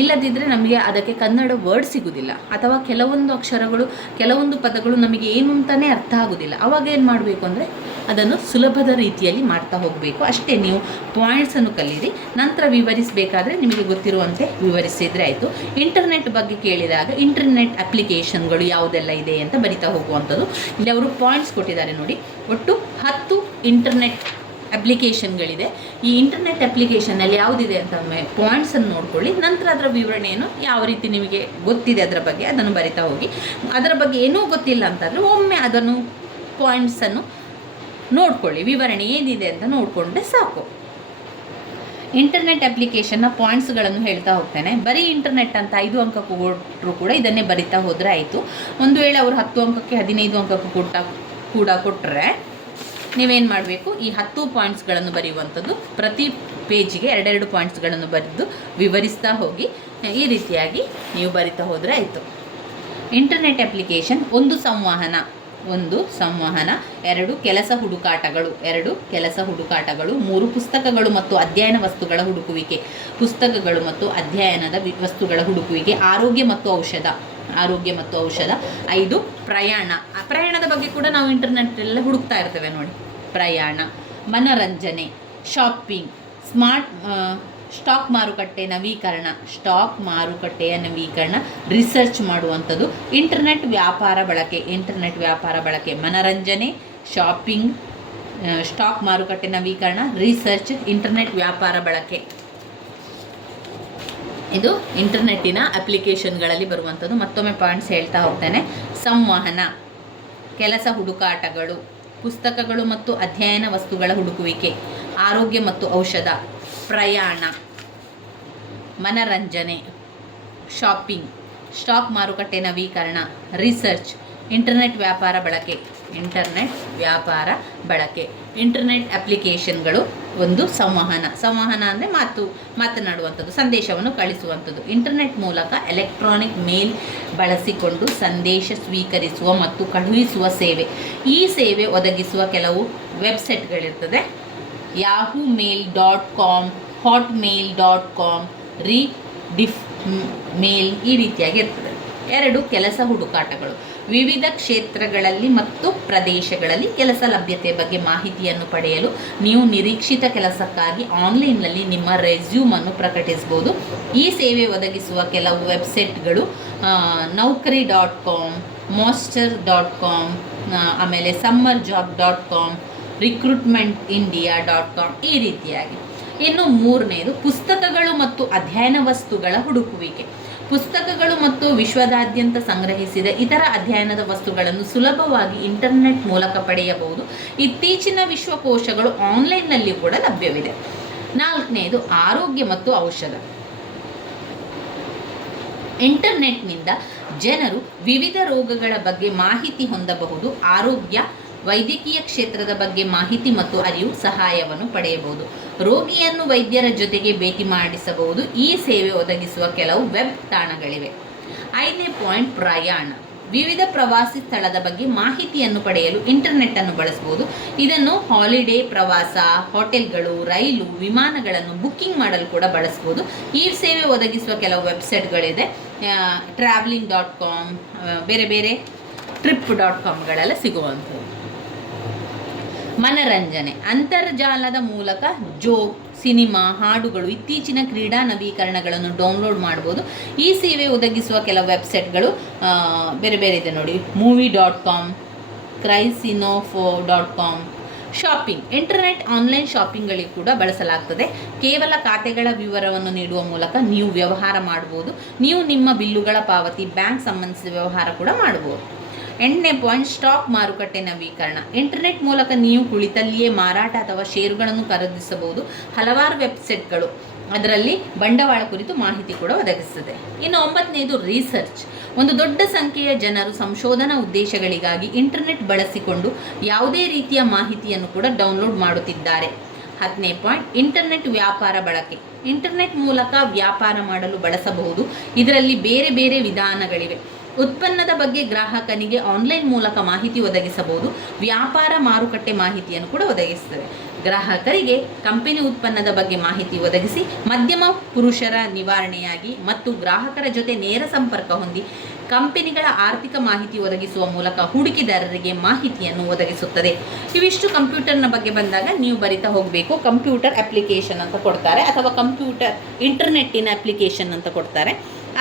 ಇಲ್ಲದಿದ್ದರೆ ನಮಗೆ ಅದಕ್ಕೆ ಕನ್ನಡ ವರ್ಡ್ ಸಿಗೋದಿಲ್ಲ. ಅಥವಾ ಕೆಲವೊಂದು ಅಕ್ಷರಗಳು, ಕೆಲವೊಂದು ಪದಗಳು ನಮಗೆ ಏನು ಅಂತಲೇ ಅರ್ಥ ಆಗೋದಿಲ್ಲ. ಅವಾಗ ಏನು ಮಾಡಬೇಕು ಅಂದರೆ ಅದನ್ನು ಸುಲಭದ ರೀತಿಯಲ್ಲಿ ಮಾಡ್ತಾ ಹೋಗಬೇಕು. ಅಷ್ಟೇ. ನೀವು ಪಾಯಿಂಟ್ಸನ್ನು ಕಲೀರಿ, ನಂತರ ವಿವರಿಸಬೇಕಾದ್ರೆ ನಿಮಗೆ ಗೊತ್ತಿರುವಂತೆ ವಿವರಿಸಿದರೆ ಆಯಿತು. ಇಂಟರ್ನೆಟ್ ಬಗ್ಗೆ ಕೇಳಿದಾಗ ಇಂಟರ್ನೆಟ್ ಅಪ್ಲಿಕೇಶನ್ಗಳು ಯಾವುದೆಲ್ಲ ಇದೆ ಅಂತ ಬರಿತಾ ಹೋಗುವಂಥದ್ದು. ಇಲ್ಲಿ ಅವರು ಪಾಯಿಂಟ್ಸ್ ಕೊಟ್ಟಿದ್ದಾರೆ ನೋಡಿ. ಒಟ್ಟು 10 ಇಂಟರ್ನೆಟ್ ಅಪ್ಲಿಕೇಶನ್ಗಳಿದೆ. ಈ ಇಂಟರ್ನೆಟ್ ಅಪ್ಲಿಕೇಶನ್ನಲ್ಲಿ ಯಾವುದಿದೆ ಅಂತ ಪಾಯಿಂಟ್ಸನ್ನು ನೋಡ್ಕೊಳ್ಳಿ. ನಂತರ ಅದರ ವಿವರಣೆಯನ್ನು ಯಾವ ರೀತಿ ನಿಮಗೆ ಗೊತ್ತಿದೆ ಅದರ ಬಗ್ಗೆ ಅದನ್ನು ಬರಿತಾ ಹೋಗಿ. ಅದರ ಬಗ್ಗೆ ಏನೂ ಗೊತ್ತಿಲ್ಲ ಅಂತಂದರೆ ಒಮ್ಮೆ ಅದನ್ನು ಪಾಯಿಂಟ್ಸನ್ನು ನೋಡ್ಕೊಳ್ಳಿ, ವಿವರಣೆ ಏನಿದೆ ಅಂತ ನೋಡಿಕೊಂಡ್ರೆ ಸಾಕು. ಇಂಟರ್ನೆಟ್ ಅಪ್ಲಿಕೇಶನ್ನ ಪಾಯಿಂಟ್ಸ್ಗಳನ್ನು ಹೇಳ್ತಾ ಹೋಗ್ತೇನೆ. ಬರೀ ಇಂಟರ್ನೆಟ್ ಅಂತ 5 ಅಂಕ ಕೊಟ್ಟರು ಕೂಡ ಇದನ್ನೇ ಬರಿತಾ ಹೋದರೆ ಆಯಿತು. ಒಂದು ವೇಳೆ ಅವರು 10 ಅಂಕಕ್ಕೆ 15 ಅಂಕಕ್ಕೆ ಕೂಡ ಕೊಟ್ಟರೆ ನೀವೇನು ಮಾಡಬೇಕು, ಈ 10 ಪಾಯಿಂಟ್ಸ್ಗಳನ್ನು ಬರೆಯುವಂಥದ್ದು. ಪ್ರತಿ ಪೇಜಿಗೆ ಎರಡೆರಡು ಪಾಯಿಂಟ್ಸ್ಗಳನ್ನು ಬರೆದು ವಿವರಿಸ್ತಾ ಹೋಗಿ ಈ ರೀತಿಯಾಗಿ ನೀವು ಬರಿತಾ ಹೋದರೆ ಆಯಿತು. ಇಂಟರ್ನೆಟ್ ಅಪ್ಲಿಕೇಶನ್ ಒಂದು ಸಂವಹನ, ಎರಡು ಕೆಲಸ ಹುಡುಕಾಟಗಳು, ಮೂರು ಪುಸ್ತಕಗಳು ಮತ್ತು ಅಧ್ಯಯನ ವಸ್ತುಗಳ ಹುಡುಕುವಿಕೆ, ವಸ್ತುಗಳ ಹುಡುಕುವಿಕೆ, ಆರೋಗ್ಯ ಮತ್ತು ಔಷಧ, 5 ಪ್ರಯಾಣದ ಬಗ್ಗೆ ಕೂಡ ನಾವು ಇಂಟರ್ನೆಟ್ ಎಲ್ಲ ಹುಡುಕ್ತಾ ಇರ್ತೇವೆ ನೋಡಿ. ಪ್ರಯಾಣ, ಮನರಂಜನೆ, ಶಾಪಿಂಗ್, ಸ್ಟಾಕ್ ಮಾರುಕಟ್ಟೆಯ ನವೀಕರಣ, ರಿಸರ್ಚ್ ಮಾಡುವಂಥದ್ದು, ಇಂಟರ್ನೆಟ್ ವ್ಯಾಪಾರ ಬಳಕೆ, ಮನರಂಜನೆ, ಶಾಪಿಂಗ್, ಸ್ಟಾಕ್ ಮಾರುಕಟ್ಟೆ ನವೀಕರಣ, ರಿಸರ್ಚ್, ಇಂಟರ್ನೆಟ್ ವ್ಯಾಪಾರ ಬಳಕೆ. ಇದು ಇಂಟರ್ನೆಟ್ಟಿನ ಅಪ್ಲಿಕೇಶನ್ಗಳಲ್ಲಿ ಬರುವಂಥದ್ದು. ಮತ್ತೊಮ್ಮೆ ಪಾಯಿಂಟ್ಸ್ ಹೇಳ್ತಾ ಹೋಗ್ತೇನೆ. ಸಂವಹನ, ಕೆಲಸ ಹುಡುಕಾಟಗಳು, ಪುಸ್ತಕಗಳು ಮತ್ತು ಅಧ್ಯಯನ ವಸ್ತುಗಳ ಹುಡುಕುವಿಕೆ, ಆರೋಗ್ಯ ಮತ್ತು ಔಷಧ, ಪ್ರಯಾಣ, ಮನರಂಜನೆ, ಶಾಪಿಂಗ್, ಸ್ಟಾಕ್ ಮಾರುಕಟ್ಟೆ ನವೀಕರಣ, ರಿಸರ್ಚ್, ಇಂಟರ್ನೆಟ್ ವ್ಯಾಪಾರ ಬಳಕೆ. ಇಂಟರ್ನೆಟ್ ಅಪ್ಲಿಕೇಶನ್ಗಳು ಒಂದು ಸಂವಹನ ಅಂದರೆ ಮಾತನಾಡುವಂಥದ್ದು, ಸಂದೇಶವನ್ನು ಕಳಿಸುವಂಥದ್ದು. ಇಂಟರ್ನೆಟ್ ಮೂಲಕ ಎಲೆಕ್ಟ್ರಾನಿಕ್ ಮೇಲ್ ಬಳಸಿಕೊಂಡು ಸಂದೇಶ ಸ್ವೀಕರಿಸುವ ಮತ್ತು ಕಳುಹಿಸುವ ಸೇವೆ. ಈ ಸೇವೆ ಒದಗಿಸುವ ಕೆಲವು ವೆಬ್ಸೈಟ್ಗಳಿರ್ತದೆ. yahoomail.com, hotmail.com, ಮೇಲ್ ಈ ರೀತಿಯಾಗಿ ಇರ್ತದೆ. 2 ಕೆಲಸ ಹುಡುಕಾಟಗಳು, ವಿವಿಧ ಕ್ಷೇತ್ರಗಳಲ್ಲಿ ಮತ್ತು ಪ್ರದೇಶಗಳಲ್ಲಿ ಕೆಲಸ ಲಭ್ಯತೆ ಬಗ್ಗೆ ಮಾಹಿತಿಯನ್ನು ಪಡೆಯಲು ನೀವು ನಿರೀಕ್ಷಿತ ಕೆಲಸಕ್ಕಾಗಿ ಆನ್ಲೈನ್ನಲ್ಲಿ ನಿಮ್ಮ ರೆಸ್ಯೂಮನ್ನು ಪ್ರಕಟಿಸಬಹುದು. ಈ ಸೇವೆ ಒದಗಿಸುವ ಕೆಲವು ವೆಬ್ಸೈಟ್ಗಳು naukri.com, monster.com, ಆಮೇಲೆ summerjob.com, recruitmentindia.com ಈ ರೀತಿಯಾಗಿ. ಇನ್ನು 3ನೇದು ಪುಸ್ತಕಗಳು ಮತ್ತು ಅಧ್ಯಯನ ವಸ್ತುಗಳ ಹುಡುಕುವಿಕೆ. ಪುಸ್ತಕಗಳು ಮತ್ತು ವಿಶ್ವದಾದ್ಯಂತ ಸಂಗ್ರಹಿಸಿದ ಇತರ ಅಧ್ಯಯನದ ವಸ್ತುಗಳನ್ನು ಸುಲಭವಾಗಿ ಇಂಟರ್ನೆಟ್ ಮೂಲಕ ಪಡೆಯಬಹುದು. ಇತ್ತೀಚಿನ ವಿಶ್ವಕೋಶಗಳು ಆನ್ಲೈನ್ನಲ್ಲಿ ಕೂಡ ಲಭ್ಯವಿದೆ. 4ನೇದು ಆರೋಗ್ಯ ಮತ್ತು ಔಷಧ. ಇಂಟರ್ನೆಟ್ನಿಂದ ಜನರು ವಿವಿಧ ರೋಗಗಳ ಬಗ್ಗೆ ಮಾಹಿತಿ ಹೊಂದಬಹುದು. ಆರೋಗ್ಯ, ವೈದ್ಯಕೀಯ ಕ್ಷೇತ್ರದ ಬಗ್ಗೆ ಮಾಹಿತಿ ಮತ್ತು ಅರಿವು ಸಹಾಯವನ್ನು ಪಡೆಯಬಹುದು. ರೋಗಿಯನ್ನು ವೈದ್ಯರ ಜೊತೆಗೆ ಭೇಟಿ ಮಾಡಿಸಬಹುದು. ಈ ಸೇವೆ ಒದಗಿಸುವ ಕೆಲವು ವೆಬ್ ತಾಣಗಳಿವೆ. 5ನೇ ಪಾಯಿಂಟ್ ಪ್ರಯಾಣ. ವಿವಿಧ ಪ್ರವಾಸಿ ಸ್ಥಳದ ಬಗ್ಗೆ ಮಾಹಿತಿಯನ್ನು ಪಡೆಯಲು ಇಂಟರ್ನೆಟ್ಟನ್ನು ಬಳಸಬಹುದು. ಇದನ್ನು ಹಾಲಿಡೇ, ಪ್ರವಾಸ, ಹೋಟೆಲ್ಗಳು, ರೈಲು, ವಿಮಾನಗಳನ್ನು ಬುಕ್ಕಿಂಗ್ ಮಾಡಲು ಕೂಡ ಬಳಸಬಹುದು. ಈ ಸೇವೆ ಒದಗಿಸುವ ಕೆಲವು ವೆಬ್ಸೈಟ್ಗಳಿದೆ. traveling.com, ಬೇರೆ trip.comಗಳೆಲ್ಲ ಸಿಗುವಂಥದ್ದು. ಮನರಂಜನೆ, ಅಂತರ್ಜಾಲದ ಮೂಲಕ ಜೋಕ್, ಸಿನಿಮಾ, ಹಾಡುಗಳು, ಇತ್ತೀಚಿನ ಕ್ರೀಡಾ ನವೀಕರಣಗಳನ್ನು ಡೌನ್ಲೋಡ್ ಮಾಡ್ಬೋದು. ಈ ಸೇವೆ ಒದಗಿಸುವ ಕೆಲವು ವೆಬ್ಸೈಟ್ಗಳು ಬೇರೆ ಇದೆ ನೋಡಿ. movie.com, crysinofo.com. Shopping, internet online ಶಾಪಿಂಗ್ಗಳಿಗೆ ಕೂಡ ಬಳಸಲಾಗ್ತದೆ. ಕೇವಲ ಖಾತೆಗಳ ವಿವರವನ್ನು ನೀಡುವ ಮೂಲಕ ನೀವು ವ್ಯವಹಾರ ಮಾಡ್ಬೋದು. ನೀವು ನಿಮ್ಮ ಬಿಲ್ಲುಗಳ ಪಾವತಿ, ಬ್ಯಾಂಕ್ ಸಂಬಂಧಿಸಿದ ವ್ಯವಹಾರ ಕೂಡ ಮಾಡ್ಬೋದು. 8ನೇ ಪಾಯಿಂಟ್ ಸ್ಟಾಕ್ ಮಾರುಕಟ್ಟೆ ನವೀಕರಣ. ಇಂಟರ್ನೆಟ್ ಮೂಲಕ ನೀವು ಕುಳಿತಲ್ಲಿಯೇ ಮಾರಾಟ ಅಥವಾ ಷೇರುಗಳನ್ನು ಖರೀದಿಸಬಹುದು. ಹಲವಾರು ವೆಬ್ಸೈಟ್ಗಳು ಅದರಲ್ಲಿ ಬಂಡವಾಳ ಕುರಿತು ಮಾಹಿತಿ ಕೂಡ ಒದಗಿಸುತ್ತದೆ. ಇನ್ನು 9ನೇದು ರಿಸರ್ಚ್. ಒಂದು ದೊಡ್ಡ ಸಂಖ್ಯೆಯ ಜನರು ಸಂಶೋಧನಾ ಉದ್ದೇಶಗಳಿಗಾಗಿ ಇಂಟರ್ನೆಟ್ ಬಳಸಿಕೊಂಡು ಯಾವುದೇ ರೀತಿಯ ಮಾಹಿತಿಯನ್ನು ಕೂಡ ಡೌನ್ಲೋಡ್ ಮಾಡುತ್ತಿದ್ದಾರೆ. 10ನೇ ಪಾಯಿಂಟ್ ಇಂಟರ್ನೆಟ್ ವ್ಯಾಪಾರ ಬಳಕೆ. ಇಂಟರ್ನೆಟ್ ಮೂಲಕ ವ್ಯಾಪಾರ ಮಾಡಲು ಬಳಸಬಹುದು. ಇದರಲ್ಲಿ ಬೇರೆ ವಿಧಾನಗಳಿವೆ. ಉತ್ಪನ್ನದ ಬಗ್ಗೆ ಗ್ರಾಹಕನಿಗೆ ಆನ್ಲೈನ್ ಮೂಲಕ ಮಾಹಿತಿ ಒದಗಿಸಬಹುದು. ವ್ಯಾಪಾರ ಮಾರುಕಟ್ಟೆ ಮಾಹಿತಿಯನ್ನು ಕೂಡ ಒದಗಿಸುತ್ತದೆ. ಗ್ರಾಹಕರಿಗೆ ಕಂಪನಿ ಉತ್ಪನ್ನದ ಬಗ್ಗೆ ಮಾಹಿತಿ ಒದಗಿಸಿ ಮಧ್ಯಮ ಪುರುಷರ ನಿವಾರಣೆಯಾಗಿ ಮತ್ತು ಗ್ರಾಹಕರ ಜೊತೆ ನೇರ ಸಂಪರ್ಕ ಹೊಂದಿ ಕಂಪನಿಗಳ ಆರ್ಥಿಕ ಮಾಹಿತಿ ಒದಗಿಸುವ ಮೂಲಕ ಹೂಡಿಕೆದಾರರಿಗೆ ಮಾಹಿತಿಯನ್ನು ಒದಗಿಸುತ್ತದೆ. ಇವಿಷ್ಟು ಕಂಪ್ಯೂಟರ್ನ ಬಗ್ಗೆ ಬಂದಾಗ ನೀವು ಬರಿತಾ ಹೋಗಬೇಕು. ಕಂಪ್ಯೂಟರ್ ಅಪ್ಲಿಕೇಶನ್ ಅಂತ ಕೊಡ್ತಾರೆ ಅಥವಾ ಕಂಪ್ಯೂಟರ್ ಇಂಟರ್ನೆಟ್ಟಿನ ಅಪ್ಲಿಕೇಶನ್ ಅಂತ ಕೊಡ್ತಾರೆ.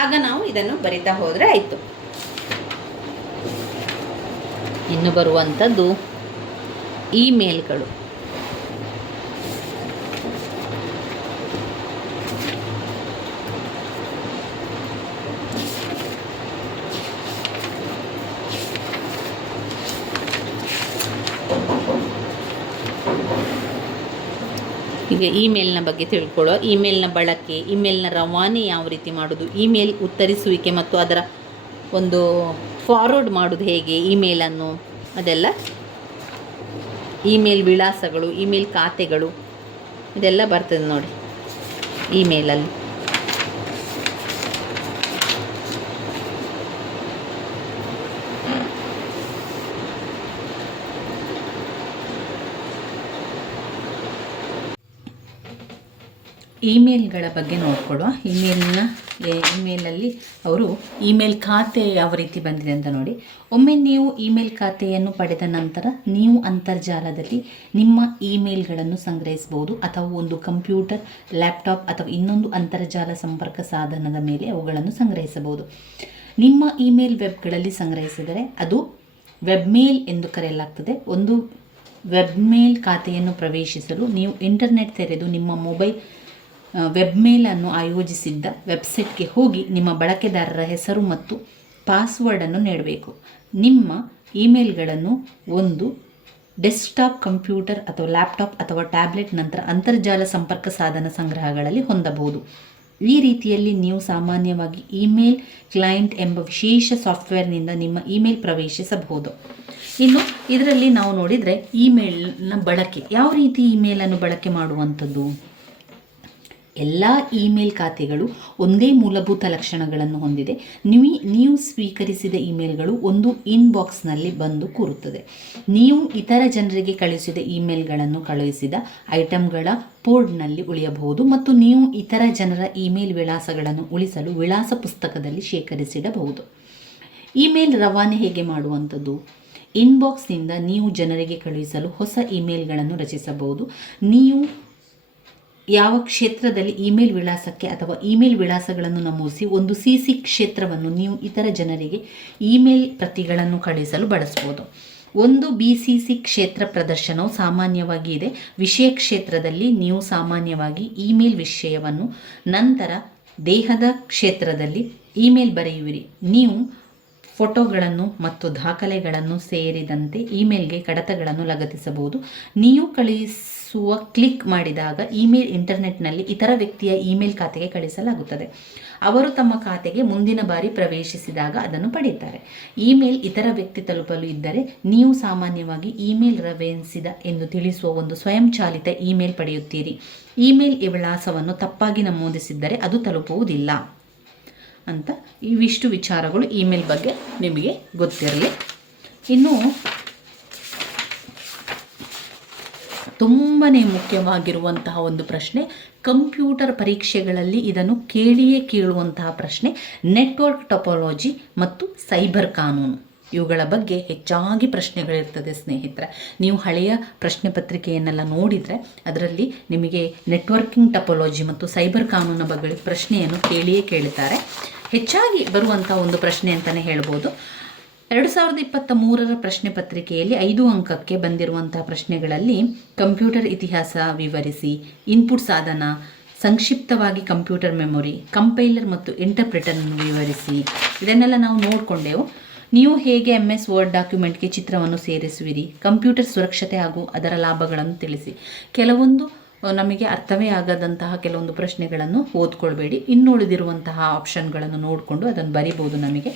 ಆಗ ನಾವು ಇದನ್ನು ಬರಿತಾ ಹೋದರೆ ಆಯಿತು. ಇನ್ನು ಬರುವಂಥದ್ದು ಇಮೇಲ್ಗಳು. ಈಗ ಇಮೇಲ್ನ ಬಗ್ಗೆ ತಿಳ್ಕೊಳ್ಳೋ. ಇಮೇಲ್ನ ಬಳಕೆ, ಇಮೇಲ್ನ ರವಾನೆ ಯಾವ ರೀತಿ ಮಾಡೋದು, ಇಮೇಲ್ ಉತ್ತರಿಸುವಿಕೆ ಮತ್ತು ಅದರ ಒಂದು ಫಾರ್ವರ್ಡ್ ಮಾಡೋದು ಹೇಗೆ ಇಮೇಲನ್ನು, ಅದೆಲ್ಲ ಇಮೇಲ್ ವಿಳಾಸಗಳು, ಇಮೇಲ್ ಖಾತೆಗಳು, ಇದೆಲ್ಲ ಬರ್ತದೆ ನೋಡಿ ಇಮೇಲಲ್ಲಿ. ಇಮೇಲ್ಗಳ ಬಗ್ಗೆ ನೋಡ್ಕೊಳ್ಳುವ. ಇಮೇಲಲ್ಲಿ ಅವರು ಇಮೇಲ್ ಖಾತೆ ಯಾವ ರೀತಿ ಬಂದಿದೆ ಅಂತ ನೋಡಿ. ಒಮ್ಮೆ ನೀವು ಇಮೇಲ್ ಖಾತೆಯನ್ನು ಪಡೆದ ನಂತರ ನೀವು ಅಂತರ್ಜಾಲದಲ್ಲಿ ನಿಮ್ಮ ಇಮೇಲ್ಗಳನ್ನು ಸಂಗ್ರಹಿಸಬಹುದು, ಅಥವಾ ಒಂದು ಕಂಪ್ಯೂಟರ್, ಲ್ಯಾಪ್ಟಾಪ್ ಅಥವಾ ಇನ್ನೊಂದು ಅಂತರ್ಜಾಲ ಸಂಪರ್ಕ ಸಾಧನದ ಮೇಲೆ ಅವುಗಳನ್ನು ಸಂಗ್ರಹಿಸಬಹುದು. ನಿಮ್ಮ ಇಮೇಲ್ ವೆಬ್ಗಳಲ್ಲಿ ಸಂಗ್ರಹಿಸಿದರೆ ಅದು ವೆಬ್ಮೇಲ್ ಎಂದು ಕರೆಯಲಾಗ್ತದೆ. ಒಂದು ವೆಬ್ಮೇಲ್ ಖಾತೆಯನ್ನು ಪ್ರವೇಶಿಸಲು ನೀವು ಇಂಟರ್ನೆಟ್ ತೆರೆದು ನಿಮ್ಮ ಮೊಬೈಲ್ ವೆಬ್ಮೇಲನ್ನು ಆಯೋಜಿಸಿದ್ದ ವೆಬ್ಸೈಟ್ಗೆ ಹೋಗಿ ನಿಮ್ಮ ಬಳಕೆದಾರರ ಹೆಸರು ಮತ್ತು ಪಾಸ್ವರ್ಡನ್ನು ನೀಡಬೇಕು. ನಿಮ್ಮ ಇಮೇಲ್ಗಳನ್ನು ಒಂದು ಡೆಸ್ಕ್ಟಾಪ್ ಕಂಪ್ಯೂಟರ್ ಅಥವಾ ಲ್ಯಾಪ್ಟಾಪ್ ಅಥವಾ ಟ್ಯಾಬ್ಲೆಟ್ ನಂತರ ಅಂತರ್ಜಾಲ ಸಂಪರ್ಕ ಸಾಧನ ಸಂಗ್ರಹಗಳಲ್ಲಿ ಹೊಂದಬಹುದು. ಈ ರೀತಿಯಲ್ಲಿ ನೀವು ಸಾಮಾನ್ಯವಾಗಿ ಇಮೇಲ್ ಕ್ಲೈಂಟ್ ಎಂಬ ವಿಶೇಷ ಸಾಫ್ಟ್ವೇರ್ನಿಂದ ನಿಮ್ಮ ಇಮೇಲ್ ಪ್ರವೇಶಿಸಬಹುದು. ಇನ್ನು ಇದರಲ್ಲಿ ನಾವು ನೋಡಿದರೆ ಇಮೇಲ್ನ ಬಳಕೆ, ಯಾವ ರೀತಿ ಇಮೇಲನ್ನು ಬಳಕೆ ಮಾಡುವಂಥದ್ದು. ಎಲ್ಲ ಇಮೇಲ್ ಖಾತೆಗಳು ಒಂದೇ ಮೂಲಭೂತ ಲಕ್ಷಣಗಳನ್ನು ಹೊಂದಿದೆ. ನೀವು ಸ್ವೀಕರಿಸಿದ ಇಮೇಲ್ಗಳು ಒಂದು ಇನ್ಬಾಕ್ಸ್ನಲ್ಲಿ ಬಂದು ಕೂರುತ್ತದೆ. ನೀವು ಇತರ ಜನರಿಗೆ ಕಳುಹಿಸಿದ ಇಮೇಲ್ಗಳನ್ನು ಕಳುಹಿಸಿದ ಐಟಮ್ಗಳ ಫೋಲ್ಡರ್ನಲ್ಲಿ ಉಳಿಯಬಹುದು, ಮತ್ತು ನೀವು ಇತರ ಜನರ ಇಮೇಲ್ ವಿಳಾಸಗಳನ್ನು ಉಳಿಸಲು ವಿಳಾಸ ಪುಸ್ತಕದಲ್ಲಿ ಶೇಖರಿಸಿಡಬಹುದು. ಇಮೇಲ್ ರವಾನೆ ಹೇಗೆ ಮಾಡುವಂಥದ್ದು. ಇನ್ಬಾಕ್ಸ್ನಿಂದ ನೀವು ಜನರಿಗೆ ಕಳುಹಿಸಲು ಹೊಸ ಇಮೇಲ್ಗಳನ್ನು ರಚಿಸಬಹುದು. ನೀವು ಯಾವ ಕ್ಷೇತ್ರದಲ್ಲಿ ಇಮೇಲ್ ವಿಳಾಸಕ್ಕೆ ಅಥವಾ ಇಮೇಲ್ ವಿಳಾಸಗಳನ್ನು ನಮೂದಿಸಿ ಒಂದು CC ಕ್ಷೇತ್ರವನ್ನು ನೀವು ಇತರ ಜನರಿಗೆ ಇಮೇಲ್ ಪ್ರತಿಗಳನ್ನು ಕಳುಹಿಸಲು ಬಳಸಬಹುದು. ಒಂದು BCC ಕ್ಷೇತ್ರ ಪ್ರದರ್ಶನವು ಸಾಮಾನ್ಯವಾಗಿ ಇದೆ. ವಿಷಯ ಕ್ಷೇತ್ರದಲ್ಲಿ ನೀವು ಸಾಮಾನ್ಯವಾಗಿ ಇಮೇಲ್ ವಿಷಯವನ್ನು, ನಂತರ ದೇಹದ ಕ್ಷೇತ್ರದಲ್ಲಿ ಇಮೇಲ್ ಬರೆಯುವಿರಿ. ನೀವು ಫೋಟೋಗಳನ್ನು ಮತ್ತು ದಾಖಲೆಗಳನ್ನು ಸೇರಿದಂತೆ ಇಮೇಲ್ಗೆ ಕಡತಗಳನ್ನು ಲಗತ್ತಿಸಬಹುದು. ನೀವು ಕ್ಲಿಕ್ ಮಾಡಿದಾಗ ಇಮೇಲ್ ಇಂಟರ್ನೆಟ್ನಲ್ಲಿ ಇತರ ವ್ಯಕ್ತಿಯ ಇಮೇಲ್ ಖಾತೆಗೆ ಕಳಿಸಲಾಗುತ್ತದೆ. ಅವರು ತಮ್ಮ ಖಾತೆಗೆ ಮುಂದಿನ ಬಾರಿ ಪ್ರವೇಶಿಸಿದಾಗ ಅದನ್ನು ಪಡೆಯುತ್ತಾರೆ. ಇಮೇಲ್ ಇತರ ವ್ಯಕ್ತಿ ತಲುಪಲು ಇದ್ದರೆ ನೀವು ಸಾಮಾನ್ಯವಾಗಿ ಇಮೇಲ್ ರವಾನಿಸಿದ ಎಂದು ತಿಳಿಸುವ ಒಂದು ಸ್ವಯಂಚಾಲಿತ ಇಮೇಲ್ ಪಡೆಯುತ್ತೀರಿ. ಇಮೇಲ್ ವಿಳಾಸವನ್ನು ತಪ್ಪಾಗಿ ನಮೂದಿಸಿದ್ದರೆ ಅದು ತಲುಪುವುದಿಲ್ಲ ಅಂತ ಇವಿಷ್ಟು ವಿಚಾರಗಳು ಇಮೇಲ್ ಬಗ್ಗೆ ನಿಮಗೆ ಗೊತ್ತಿರಲಿ. ಇನ್ನು ತುಂಬಾ ಮುಖ್ಯವಾಗಿರುವಂತಹ ಒಂದು ಪ್ರಶ್ನೆ, ಕಂಪ್ಯೂಟರ್ ಪರೀಕ್ಷೆಗಳಲ್ಲಿ ಇದನ್ನು ಕೇಳುವಂತಹ ಪ್ರಶ್ನೆ, ನೆಟ್ವರ್ಕ್ ಟೋಪೋಲಜಿ ಮತ್ತು ಸೈಬರ್ ಕಾನೂನು. ಇವುಗಳ ಬಗ್ಗೆ ಹೆಚ್ಚಾಗಿ ಪ್ರಶ್ನೆಗಳಿರ್ತದೆ ಸ್ನೇಹಿತರೆ. ನೀವು ಹಳೆಯ ಪ್ರಶ್ನೆ ಪತ್ರಿಕೆಯನ್ನೆಲ್ಲ ನೋಡಿದರೆ ಅದರಲ್ಲಿ ನಿಮಗೆ ನೆಟ್ವರ್ಕಿಂಗ್ ಟೋಪೋಲಜಿ ಮತ್ತು ಸೈಬರ್ ಕಾನೂನಿನ ಬಗ್ಗೆ ಪ್ರಶ್ನೆಯನ್ನು ಕೇಳುತ್ತಾರೆ. ಹೆಚ್ಚಾಗಿ ಬರುವಂಥ ಒಂದು ಪ್ರಶ್ನೆ ಅಂತಲೇ ಹೇಳ್ಬೋದು. 2023 ಪ್ರಶ್ನೆ ಪತ್ರಿಕೆಯಲ್ಲಿ 5 ಅಂಕಕ್ಕೆ ಬಂದಿರುವಂತಹ ಪ್ರಶ್ನೆಗಳಲ್ಲಿ ಕಂಪ್ಯೂಟರ್ ಇತಿಹಾಸ ವಿವರಿಸಿ, ಇನ್ಪುಟ್ ಸಾಧನ, ಸಂಕ್ಷಿಪ್ತವಾಗಿ ಕಂಪ್ಯೂಟರ್ ಮೆಮೊರಿ, ಕಂಪೈಲರ್ ಮತ್ತು ಇಂಟರ್ಪ್ರಿಟರನ್ನು ವಿವರಿಸಿ, ಇದನ್ನೆಲ್ಲ ನಾವು ನೋಡಿಕೊಂಡೆವು. ನೀವು ಹೇಗೆ MS ವರ್ಡ್ ಡಾಕ್ಯುಮೆಂಟ್ಗೆ ಚಿತ್ರವನ್ನು ಸೇರಿಸುವಿರಿ, ಕಂಪ್ಯೂಟರ್ ಸುರಕ್ಷತೆ ಹಾಗೂ ಅದರ ಲಾಭಗಳನ್ನು ತಿಳಿಸಿ. ಕೆಲವೊಂದು ನಮಗೆ ಅರ್ಥವೇ ಆಗದಂತಹ ಕೆಲವೊಂದು ಪ್ರಶ್ನೆಗಳನ್ನು ಓದ್ಕೊಳ್ಬೇಡಿ. ಇನ್ನುಳಿದಿರುವಂತಹ ಆಪ್ಷನ್ಗಳನ್ನು ನೋಡಿಕೊಂಡು ಅದನ್ನು ಬರಿಬೋದು ನಮಗೆ.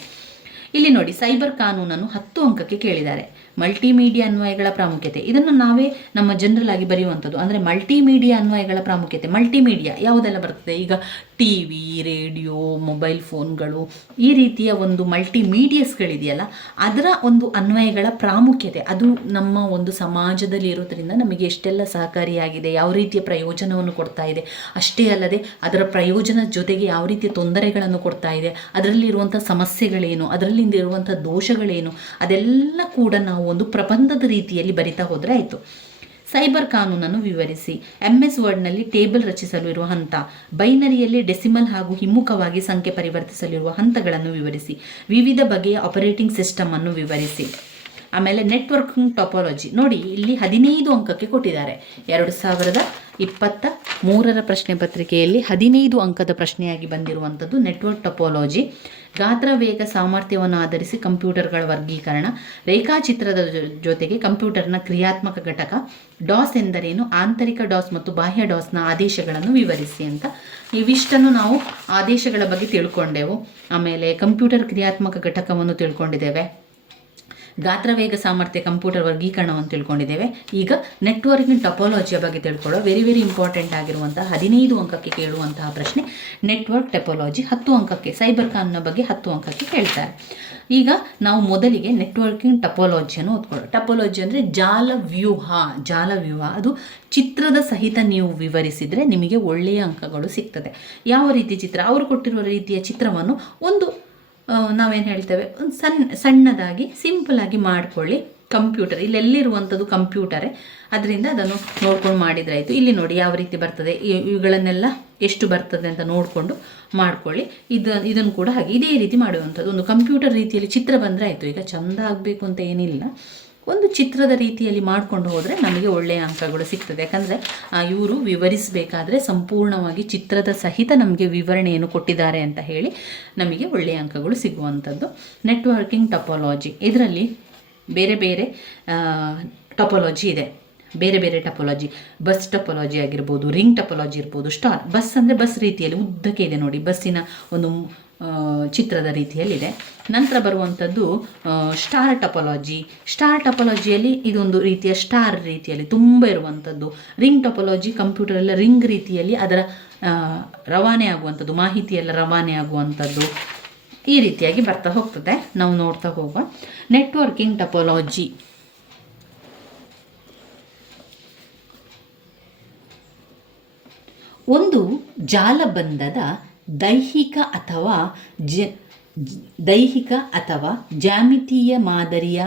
ಇಲ್ಲಿ ನೋಡಿ, ಸೈಬರ್ ಕಾನೂನನ್ನು 10 ಅಂಕಕ್ಕೆ ಕೇಳಿದ್ದಾರೆ. ಮಲ್ಟಿಮೀಡಿಯಾ ಅನ್ವಯಗಳ ಪ್ರಾಮುಖ್ಯತೆ, ಇದನ್ನು ನಾವೇ ನಮ್ಮ ಜನರಲ್ ಆಗಿ ಬರೆಯುವಂಥದ್ದು. ಅಂದರೆ ಮಲ್ಟಿಮೀಡಿಯಾ ಅನ್ವಯಗಳ ಪ್ರಾಮುಖ್ಯತೆ, ಮಲ್ಟಿಮೀಡಿಯಾ ಯಾವುದೆಲ್ಲ ಬರ್ತದೆ, ಈಗ TV, ರೇಡಿಯೋ, ಮೊಬೈಲ್ ಫೋನ್ಗಳು, ಈ ರೀತಿಯ ಒಂದು ಮಲ್ಟಿಮೀಡಿಯಾಸ್ಗಳಿದೆಯಲ್ಲ, ಅದರ ಒಂದು ಅನ್ವಯಗಳ ಪ್ರಾಮುಖ್ಯತೆ, ಅದು ನಮ್ಮ ಒಂದು ಸಮಾಜದಲ್ಲಿ ಇರೋದ್ರಿಂದ ನಮಗೆ ಎಷ್ಟೆಲ್ಲ ಸಹಕಾರಿಯಾಗಿದೆ, ಯಾವ ರೀತಿಯ ಪ್ರಯೋಜನವನ್ನು ಕೊಡ್ತಾ ಇದೆ, ಅಷ್ಟೇ ಅಲ್ಲದೆ ಅದರ ಪ್ರಯೋಜನ ಜೊತೆಗೆ ಯಾವ ರೀತಿಯ ತೊಂದರೆಗಳನ್ನು ಕೊಡ್ತಾ ಇದೆ, ಅದರಲ್ಲಿರುವಂಥ ಸಮಸ್ಯೆಗಳೇನು, ಅದರಲ್ಲಿಂದ ಇರುವಂಥ ದೋಷಗಳೇನು, ಅದೆಲ್ಲ ಕೂಡ ನಾವು ಒಂದು ಪ್ರಬಂಧದ ರೀತಿಯಲ್ಲಿ ಬರಿತಾ ಹೋದರೆ ಆಯಿತು. ಸೈಬರ್ ಕಾನೂನನ್ನು ವಿವರಿಸಿ. MS ವರ್ಡ್ನಲ್ಲಿ ಟೇಬಲ್ ರಚಿಸಲು ಇರುವ ಹಂತ, ಬೈನರಿಯಲ್ಲಿ ಡೆಸಿಮಲ್ ಹಾಗೂ ಹಿಮ್ಮುಖವಾಗಿ ಸಂಖ್ಯೆ ಪರಿವರ್ತಿಸಲಿರುವ ಹಂತಗಳನ್ನು ವಿವರಿಸಿ. ವಿವಿಧ ಬಗೆಯ ಆಪರೇಟಿಂಗ್ ಸಿಸ್ಟಮ್ ಅನ್ನು ವಿವರಿಸಿ. ಆಮೇಲೆ ನೆಟ್ವರ್ಕಿಂಗ್ ಟೋಪೋಲಜಿ ನೋಡಿ, ಇಲ್ಲಿ 15 ಅಂಕಕ್ಕೆ ಕೊಟ್ಟಿದ್ದಾರೆ. 2023 ಪ್ರಶ್ನೆ ಪತ್ರಿಕೆಯಲ್ಲಿ 15 ಅಂಕದ ಪ್ರಶ್ನೆಯಾಗಿ ಬಂದಿರುವಂಥದ್ದು ನೆಟ್ವರ್ಕ್ ಟೋಪೋಲಜಿ. ಗಾತ್ರ, ವೇಗ, ಸಾಮರ್ಥ್ಯವನ್ನು ಆಧರಿಸಿ ಕಂಪ್ಯೂಟರ್ಗಳ ವರ್ಗೀಕರಣ, ರೇಖಾಚಿತ್ರದ ಜೊತೆಗೆ ಕಂಪ್ಯೂಟರ್ನ ಕ್ರಿಯಾತ್ಮಕ ಘಟಕ, ಡಾಸ್ ಎಂದರೇನು, ಆಂತರಿಕ ಡಾಸ್ ಮತ್ತು ಬಾಹ್ಯ ಡಾಸ್ನ ಆದೇಶಗಳನ್ನು ವಿವರಿಸಿ ಅಂತ. ಇವಿಷ್ಟನ್ನು ನಾವು ಆದೇಶಗಳ ಬಗ್ಗೆ ತಿಳ್ಕೊಂಡೆವು. ಆಮೇಲೆ ಕಂಪ್ಯೂಟರ್ ಕ್ರಿಯಾತ್ಮಕ ಘಟಕವನ್ನು ತಿಳ್ಕೊಂಡಿದ್ದೇವೆ. ಗಾತ್ರ ವೇಗ ಸಾಮರ್ಥ್ಯ ಕಂಪ್ಯೂಟರ್ ವರ್ಗೀಕರಣವನ್ನು ತಿಳ್ಕೊಂಡಿದ್ದೇವೆ. ಈಗ ನೆಟ್ವರ್ಕಿಂಗ್ ಟೊಪಾಲಜಿಯ ಬಗ್ಗೆ ತಿಳ್ಕೊಳ್ಳೋ ವೆರಿ ಇಂಪಾರ್ಟೆಂಟ್ ಆಗಿರುವಂತಹ 15 ಅಂಕಕ್ಕೆ ಕೇಳುವಂತಹ ಪ್ರಶ್ನೆ ನೆಟ್ವರ್ಕ್ ಟೊಪಾಲಜಿ. 10 ಅಂಕಕ್ಕೆ ಸೈಬರ್ ಕಾನ್ನ ಬಗ್ಗೆ 10 ಅಂಕಕ್ಕೆ ಕೇಳ್ತಾರೆ. ಈಗ ನಾವು ಮೊದಲಿಗೆ ನೆಟ್ವರ್ಕಿಂಗ್ ಟೊಪಾಲಜಿಯನ್ನು ಓದ್ಕೊಳ್ಳೋ. ಟೊಪಾಲಜಿ ಅಂದರೆ ಜಾಲವ್ಯೂಹ. ಅದು ಚಿತ್ರದ ಸಹಿತ ನೀವು ವಿವರಿಸಿದರೆ ನಿಮಗೆ ಒಳ್ಳೆಯ ಅಂಕಗಳು ಸಿಗ್ತದೆ. ಯಾವ ರೀತಿ ಚಿತ್ರ? ಅವರು ಕೊಟ್ಟಿರುವ ರೀತಿಯ ಚಿತ್ರವನ್ನು ಒಂದು ನಾವೇನು ಹೇಳ್ತೇವೆ, ಒಂದು ಸಣ್ಣದಾಗಿ ಸಿಂಪಲಾಗಿ ಮಾಡಿಕೊಳ್ಳಿ. ಕಂಪ್ಯೂಟರ್ ಇಲ್ಲೆಲ್ಲಿರುವಂಥದ್ದು ಕಂಪ್ಯೂಟರೇ, ಅದರಿಂದ ಅದನ್ನು ನೋಡ್ಕೊಂಡು ಮಾಡಿದರೆ ಆಯಿತು. ಇಲ್ಲಿ ನೋಡಿ ಯಾವ ರೀತಿ ಬರ್ತದೆ, ಇವುಗಳನ್ನೆಲ್ಲ ಎಷ್ಟು ಬರ್ತದೆ ಅಂತ ನೋಡಿಕೊಂಡು ಮಾಡ್ಕೊಳ್ಳಿ. ಇದನ್ನು ಕೂಡ ಹಾಗೆ ಇದೇ ರೀತಿ ಮಾಡುವಂಥದ್ದು. ಒಂದು ಕಂಪ್ಯೂಟರ್ ರೀತಿಯಲ್ಲಿ ಚಿತ್ರ ಬಂದರೆ ಆಯಿತು. ಈಗ ಚೆಂದ ಆಗಬೇಕು ಅಂತ ಏನಿಲ್ಲ, ಒಂದು ಚಿತ್ರದ ರೀತಿಯಲ್ಲಿ ಮಾಡಿಕೊಂಡು ಹೋದರೆ ನಮಗೆ ಒಳ್ಳೆಯ ಅಂಕಗಳು ಸಿಗ್ತದೆ. ಯಾಕಂದರೆ ಇವರು ವಿವರಿಸಬೇಕಾದ್ರೆ ಸಂಪೂರ್ಣವಾಗಿ ಚಿತ್ರದ ಸಹಿತ ನಮಗೆ ವಿವರಣೆಯನ್ನು ಕೊಟ್ಟಿದ್ದಾರೆ ಅಂತ ಹೇಳಿ ನಮಗೆ ಒಳ್ಳೆಯ ಅಂಕಗಳು ಸಿಗುವಂಥದ್ದು. ನೆಟ್ವರ್ಕಿಂಗ್ ಟೊಪಾಲಜಿ, ಇದರಲ್ಲಿ ಬೇರೆ ಟೊಪಾಲಜಿ ಇದೆ. ಬೇರೆ ಟೊಪಾಲಜಿ, ಬಸ್ ಟೊಪಾಲಜಿ ಆಗಿರ್ಬೋದು, ರಿಂಗ್ ಟೊಪಾಲಜಿ ಇರ್ಬೋದು, ಸ್ಟಾರ್. ಬಸ್ ಅಂದರೆ ಬಸ್ ರೀತಿಯಲ್ಲಿ ಉದ್ದಕ್ಕೆ ಇದೆ ನೋಡಿ, ಬಸ್ಸಿನ ಒಂದು ಚಿತ್ರದ ರೀತಿಯಲ್ಲಿದೆ. ನಂತರ ಬರುವಂಥದ್ದು ಸ್ಟಾರ್ ಟೊಪಾಲಜಿಯಲ್ಲಿ ಇದೊಂದು ರೀತಿಯ ಸ್ಟಾರ್ ರೀತಿಯಲ್ಲಿ ತುಂಬ ಇರುವಂಥದ್ದು. ರಿಂಗ್ ಟೊಪಾಲಜಿ ಕಂಪ್ಯೂಟರೆಲ್ಲ ರಿಂಗ್ ರೀತಿಯಲ್ಲಿ ಅದರ ರವಾನೆ ಆಗುವಂಥದ್ದು, ಮಾಹಿತಿಯೆಲ್ಲ ರವಾನೆ ಆಗುವಂಥದ್ದು. ಈ ರೀತಿಯಾಗಿ ಬರ್ತಾ ಹೋಗ್ತದೆ, ನಾವು ನೋಡ್ತಾ ಹೋಗುವ. ನೆಟ್ವರ್ಕಿಂಗ್ ಟೊಪಾಲಜಿ ಒಂದು ಜಾಲಬಂಧದ ದೈಹಿಕ ಅಥವಾ ಜ್ಯಾಮಿತೀಯ ಮಾದರಿಯ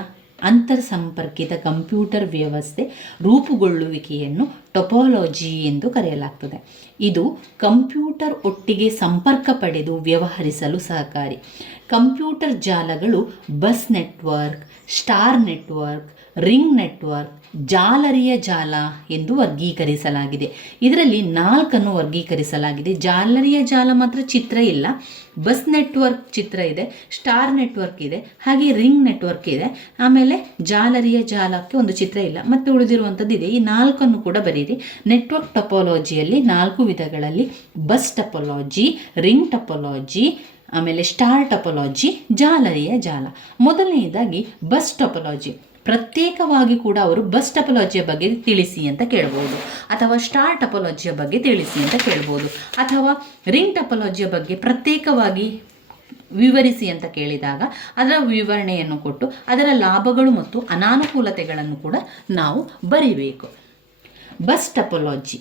ಅಂತರ್ಸಂಪರ್ಕಿತ ಕಂಪ್ಯೂಟರ್ ವ್ಯವಸ್ಥೆ ರೂಪುಗೊಳ್ಳುವಿಕೆಯನ್ನು ಟೊಪಾಲಜಿ ಎಂದು ಕರೆಯಲಾಗ್ತದೆ. ಇದು ಕಂಪ್ಯೂಟರ್ ಒಟ್ಟಿಗೆ ಸಂಪರ್ಕ ಪಡೆದು ವ್ಯವಹರಿಸಲು ಸಹಕಾರಿ. ಕಂಪ್ಯೂಟರ್ ಜಾಲಗಳು bus network, star network, ring network, ಜಾಲರಿಯ ಜಾಲ ಎಂದು ವರ್ಗೀಕರಿಸಲಾಗಿದೆ. ಇದರಲ್ಲಿ 4 ವರ್ಗೀಕರಿಸಲಾಗಿದೆ. ಜಾಲರಿಯ ಜಾಲ ಮಾತ್ರ ಚಿತ್ರ ಇಲ್ಲ, ಬಸ್ ನೆಟ್ವರ್ಕ್ ಚಿತ್ರ ಇದೆ, ಸ್ಟಾರ್ ನೆಟ್ವರ್ಕ್ ಇದೆ, ಹಾಗೆ ರಿಂಗ್ ನೆಟ್ವರ್ಕ್ ಇದೆ. ಆಮೇಲೆ ಜಾಲರಿಯ ಜಾಲಕ್ಕೆ ಒಂದು ಚಿತ್ರ ಇಲ್ಲ, ಮತ್ತು ಉಳಿದಿರುವಂಥದ್ದು ಇದೆ. ಈ 4 ಕೂಡ ಬರೀರಿ. ನೆಟ್ವರ್ಕ್ ಟೊಪಾಲಜಿಯಲ್ಲಿ 4 ವಿಧಗಳಲ್ಲಿ ಬಸ್ ಟೊಪಾಲಜಿ, ರಿಂಗ್ ಟೊಪಾಲಜಿ, ಆಮೇಲೆ ಸ್ಟಾರ್ ಟೊಪಾಲಜಿ, ಜಾಲರಿಯ ಜಾಲ. ಮೊದಲನೆಯದಾಗಿ ಬಸ್ ಟೊಪಾಲಜಿ. ಪ್ರತ್ಯೇಕವಾಗಿ ಕೂಡ ಅವರು ಬಸ್ ಟೊಪಾಲಜಿಯ ಬಗ್ಗೆ ತಿಳಿಸಿ ಅಂತ ಕೇಳ್ಬೋದು, ಅಥವಾ ಸ್ಟಾರ್ ಟೊಪಾಲಜಿಯ ಬಗ್ಗೆ ತಿಳಿಸಿ ಅಂತ ಕೇಳ್ಬೋದು, ಅಥವಾ ರಿಂಗ್ ಟೊಪಾಲಜಿಯ ಬಗ್ಗೆ ಪ್ರತ್ಯೇಕವಾಗಿ ವಿವರಿಸಿ ಅಂತ ಕೇಳಿದಾಗ ಅದರ ವಿವರಣೆಯನ್ನು ಕೊಟ್ಟು ಅದರ ಲಾಭಗಳು ಮತ್ತು ಅನಾನುಕೂಲತೆಗಳನ್ನು ಕೂಡ ನಾವು ಬರಿಬೇಕು. ಬಸ್ ಟೊಪಾಲಜಿ,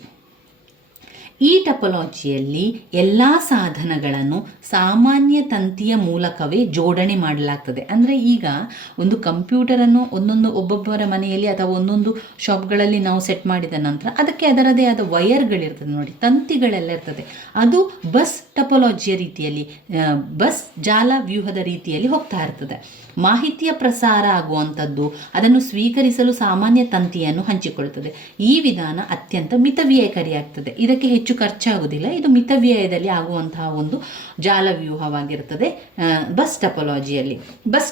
ಈ ಟೊಪಾಲಜಿಯಲ್ಲಿ ಎಲ್ಲ ಸಾಧನಗಳನ್ನು ಸಾಮಾನ್ಯ ತಂತಿಯ ಮೂಲಕವೇ ಜೋಡಣೆ ಮಾಡಲಾಗ್ತದೆ. ಅಂದರೆ ಈಗ ಒಂದು ಕಂಪ್ಯೂಟರನ್ನು ಒಬ್ಬೊಬ್ಬರ ಮನೆಯಲ್ಲಿ ಅಥವಾ ಒಂದೊಂದು ಶಾಪ್ಗಳಲ್ಲಿ ನಾವು ಸೆಟ್ ಮಾಡಿದ ನಂತರ ಅದಕ್ಕೆ ಅದರದೇ ಆದ ವಯರ್ಗಳಿರ್ತದೆ ನೋಡಿ, ತಂತಿಗಳೆಲ್ಲ ಇರ್ತದೆ. ಅದು ಬಸ್ ಟೊಪಾಲಜಿಯ ರೀತಿಯಲ್ಲಿ, ಬಸ್ ಜಾಲ ವ್ಯೂಹದ ರೀತಿಯಲ್ಲಿ ಹೋಗ್ತಾ ಇರ್ತದೆ. ಮಾಹಿತಿಯ ಪ್ರಸಾರ ಆಗುವಂಥದ್ದು, ಅದನ್ನು ಸ್ವೀಕರಿಸಲು ಸಾಮಾನ್ಯ ತಂತಿಯನ್ನು ಹಂಚಿಕೊಳ್ಳುತ್ತದೆ. ಈ ವಿಧಾನ ಅತ್ಯಂತ ಮಿತವ್ಯಯಕಾರಿಯಾಗ್ತದೆ. ಇದಕ್ಕೆ ಹೆಚ್ಚು ಖರ್ಚಾಗುವುದಿಲ್ಲ. ಇದು ಮಿತವ್ಯಯದಲ್ಲಿ ಆಗುವಂತಹ ಒಂದು ಜಾಲವ್ಯೂಹವಾಗಿರ್ತದೆ ಬಸ್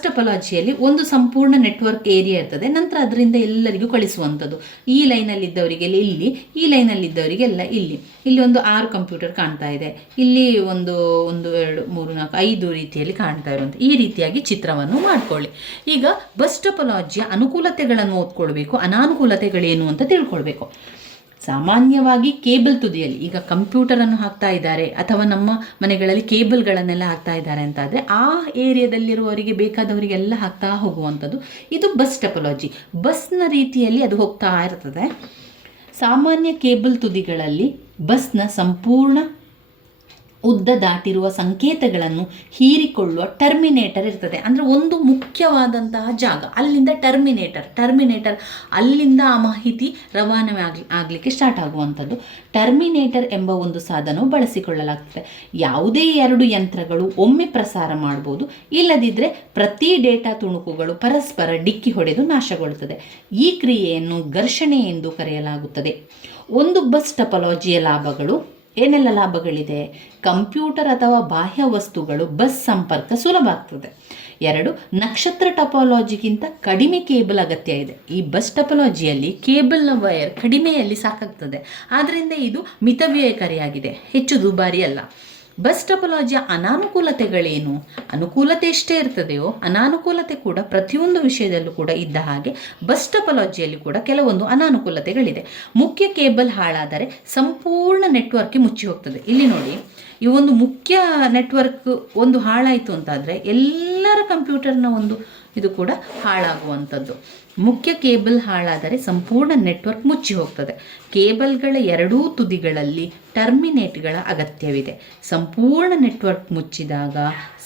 ಟೊಪಾಲಜಿಯಲ್ಲಿ ಒಂದು ಸಂಪೂರ್ಣ ನೆಟ್ವರ್ಕ್ ಏರಿಯಾ ಇರ್ತದೆ. ನಂತರ ಅದರಿಂದ ಎಲ್ಲರಿಗೂ ಕಳಿಸುವಂಥದ್ದು. ಈ ಲೈನಲ್ಲಿದ್ದವರಿಗೆಲ್ಲ ಇಲ್ಲಿ, ಈ ಲೈನಲ್ಲಿದ್ದವರಿಗೆಲ್ಲ ಇಲ್ಲಿ. ಇಲ್ಲಿ ಒಂದು 6 ಕಂಪ್ಯೂಟರ್ ಕಾಣ್ತಾ ಇದೆ, ಇಲ್ಲಿ ಒಂದು 1 2 3 4 5 ರೀತಿಯಲ್ಲಿ ಕಾಣ್ತಾ ಇರುವಂಥ ಈ ರೀತಿಯಾಗಿ ಚಿತ್ರವನ್ನು ಮಾಡ್ಕೊಳ್ಳಿ. ಈಗ ಬಸ್ ಟೊಪಾಲಜಿಯ ಅನುಕೂಲತೆಗಳನ್ನು ಓದ್ಕೊಳ್ಬೇಕು, ಅನಾನುಕೂಲತೆಗಳೇನು ಅಂತ ತಿಳ್ಕೊಳ್ಬೇಕು. ಸಾಮಾನ್ಯವಾಗಿ ಕೇಬಲ್ ತುದಿಯಲ್ಲಿ, ಈಗ ಕಂಪ್ಯೂಟರನ್ನು ಹಾಕ್ತಾ ಇದ್ದಾರೆ ಅಥವಾ ನಮ್ಮ ಮನೆಗಳಲ್ಲಿ ಕೇಬಲ್ಗಳನ್ನೆಲ್ಲ ಹಾಕ್ತಾ ಇದ್ದಾರೆ ಅಂತಾದರೆ ಆ ಏರಿಯಾದಲ್ಲಿರುವವರಿಗೆ ಬೇಕಾದವರಿಗೆಲ್ಲ ಹಾಕ್ತಾ ಹೋಗುವಂಥದ್ದು ಇದು ಬಸ್ ಟೊಪಾಲಜಿ. ಬಸ್ನ ರೀತಿಯಲ್ಲಿ ಅದು ಹೋಗ್ತಾ ಇರ್ತದೆ. ಸಾಮಾನ್ಯ ಕೇಬಲ್ ತುದಿಗಳಲ್ಲಿ ಬಸ್ನ ಸಂಪೂರ್ಣ ಉದ್ದ ದಾಟಿರುವ ಸಂಕೇತಗಳನ್ನು ಹೀರಿಕೊಳ್ಳುವ ಟರ್ಮಿನೇಟರ್ ಇರ್ತದೆ. ಅಂದರೆ ಒಂದು ಮುಖ್ಯವಾದಂತಹ ಜಾಗ, ಅಲ್ಲಿಂದ ಟರ್ಮಿನೇಟರ್ ಅಲ್ಲಿಂದ ಆ ಮಾಹಿತಿ ರವಾನೆ ಆಗಲಿಕ್ಕೆ ಸ್ಟಾರ್ಟ್ ಆಗುವಂಥದ್ದು. ಟರ್ಮಿನೇಟರ್ ಎಂಬ ಒಂದು ಸಾಧನವು ಬಳಸಿಕೊಳ್ಳಲಾಗ್ತದೆ. ಯಾವುದೇ 2 ಯಂತ್ರಗಳು ಒಮ್ಮೆ ಪ್ರಸಾರ ಮಾಡ್ಬೋದು, ಇಲ್ಲದಿದ್ದರೆ ಪ್ರತಿ ಡೇಟಾ ತುಣುಕುಗಳು ಪರಸ್ಪರ ಡಿಕ್ಕಿ ಹೊಡೆದು ನಾಶಗೊಳ್ಳುತ್ತದೆ. ಈ ಕ್ರಿಯೆಯನ್ನು ಘರ್ಷಣೆ ಎಂದು ಕರೆಯಲಾಗುತ್ತದೆ. ಒಂದು ಬಸ್ ಟೊಪಾಲಜಿಯ ಲಾಭಗಳು, ಏನೆಲ್ಲ ಲಾಭಗಳಿದೆ? ಕಂಪ್ಯೂಟರ್ ಅಥವಾ ಬಾಹ್ಯ ವಸ್ತುಗಳು ಬಸ್ ಸಂಪರ್ಕ ಸುಲಭ ಆಗ್ತದೆ. 2, ನಕ್ಷತ್ರ ಟೊಪಾಲಜಿಗಿಂತ ಕಡಿಮೆ ಕೇಬಲ್ ಅಗತ್ಯ ಇದೆ. ಈ ಬಸ್ ಟೊಪಾಲಜಿಯಲ್ಲಿ ಕೇಬಲ್ನ ವೈರ್ ಕಡಿಮೆಯಲ್ಲಿ ಸಾಕಾಗ್ತದೆ, ಆದ್ದರಿಂದ ಇದು ಮಿತವ್ಯಯಕಾರಿಯಾಗಿದೆ, ಹೆಚ್ಚು ದುಬಾರಿ ಅಲ್ಲ. ಬಸ್ ಟಪೋಲಾಜಿಯ ಅನಾನುಕೂಲತೆಗಳೇನು? ಅನುಕೂಲತೆ ಎಷ್ಟೇ ಇರ್ತದೆಯೋ ಅನಾನುಕೂಲತೆ ಕೂಡ ಪ್ರತಿಯೊಂದು ವಿಷಯದಲ್ಲೂ ಕೂಡ ಇದ್ದ ಹಾಗೆ ಬಸ್ ಟಪೋಲಾಜಿಯಲ್ಲಿ ಕೂಡ ಕೆಲವೊಂದು ಅನಾನುಕೂಲತೆಗಳಿದೆ. ಮುಖ್ಯ ಕೇಬಲ್ ಹಾಳಾದರೆ ಸಂಪೂರ್ಣ ನೆಟ್ವರ್ಕ್ ಮುಚ್ಚಿ ಹೋಗ್ತದೆ. ಇಲ್ಲಿ ನೋಡಿ, ಈ ಒಂದು ಮುಖ್ಯ ನೆಟ್ವರ್ಕ್ ಒಂದು ಹಾಳಾಯಿತು ಅಂತಾದರೆ ಎಲ್ಲರ ಕಂಪ್ಯೂಟರ್ನ ಒಂದು ಇದು ಕೂಡ ಹಾಳಾಗುವಂಥದ್ದು. ಮುಖ್ಯ ಕೇಬಲ್ ಹಾಳಾದರೆ ಸಂಪೂರ್ಣ ನೆಟ್ವರ್ಕ್ ಮುಚ್ಚಿ ಹೋಗ್ತದೆ. ಕೇಬಲ್ಗಳ ಎರಡೂ ತುದಿಗಳಲ್ಲಿ ಟರ್ಮಿನೇಟ್ಗಳ ಅಗತ್ಯವಿದೆ. ಸಂಪೂರ್ಣ ನೆಟ್ವರ್ಕ್ ಮುಚ್ಚಿದಾಗ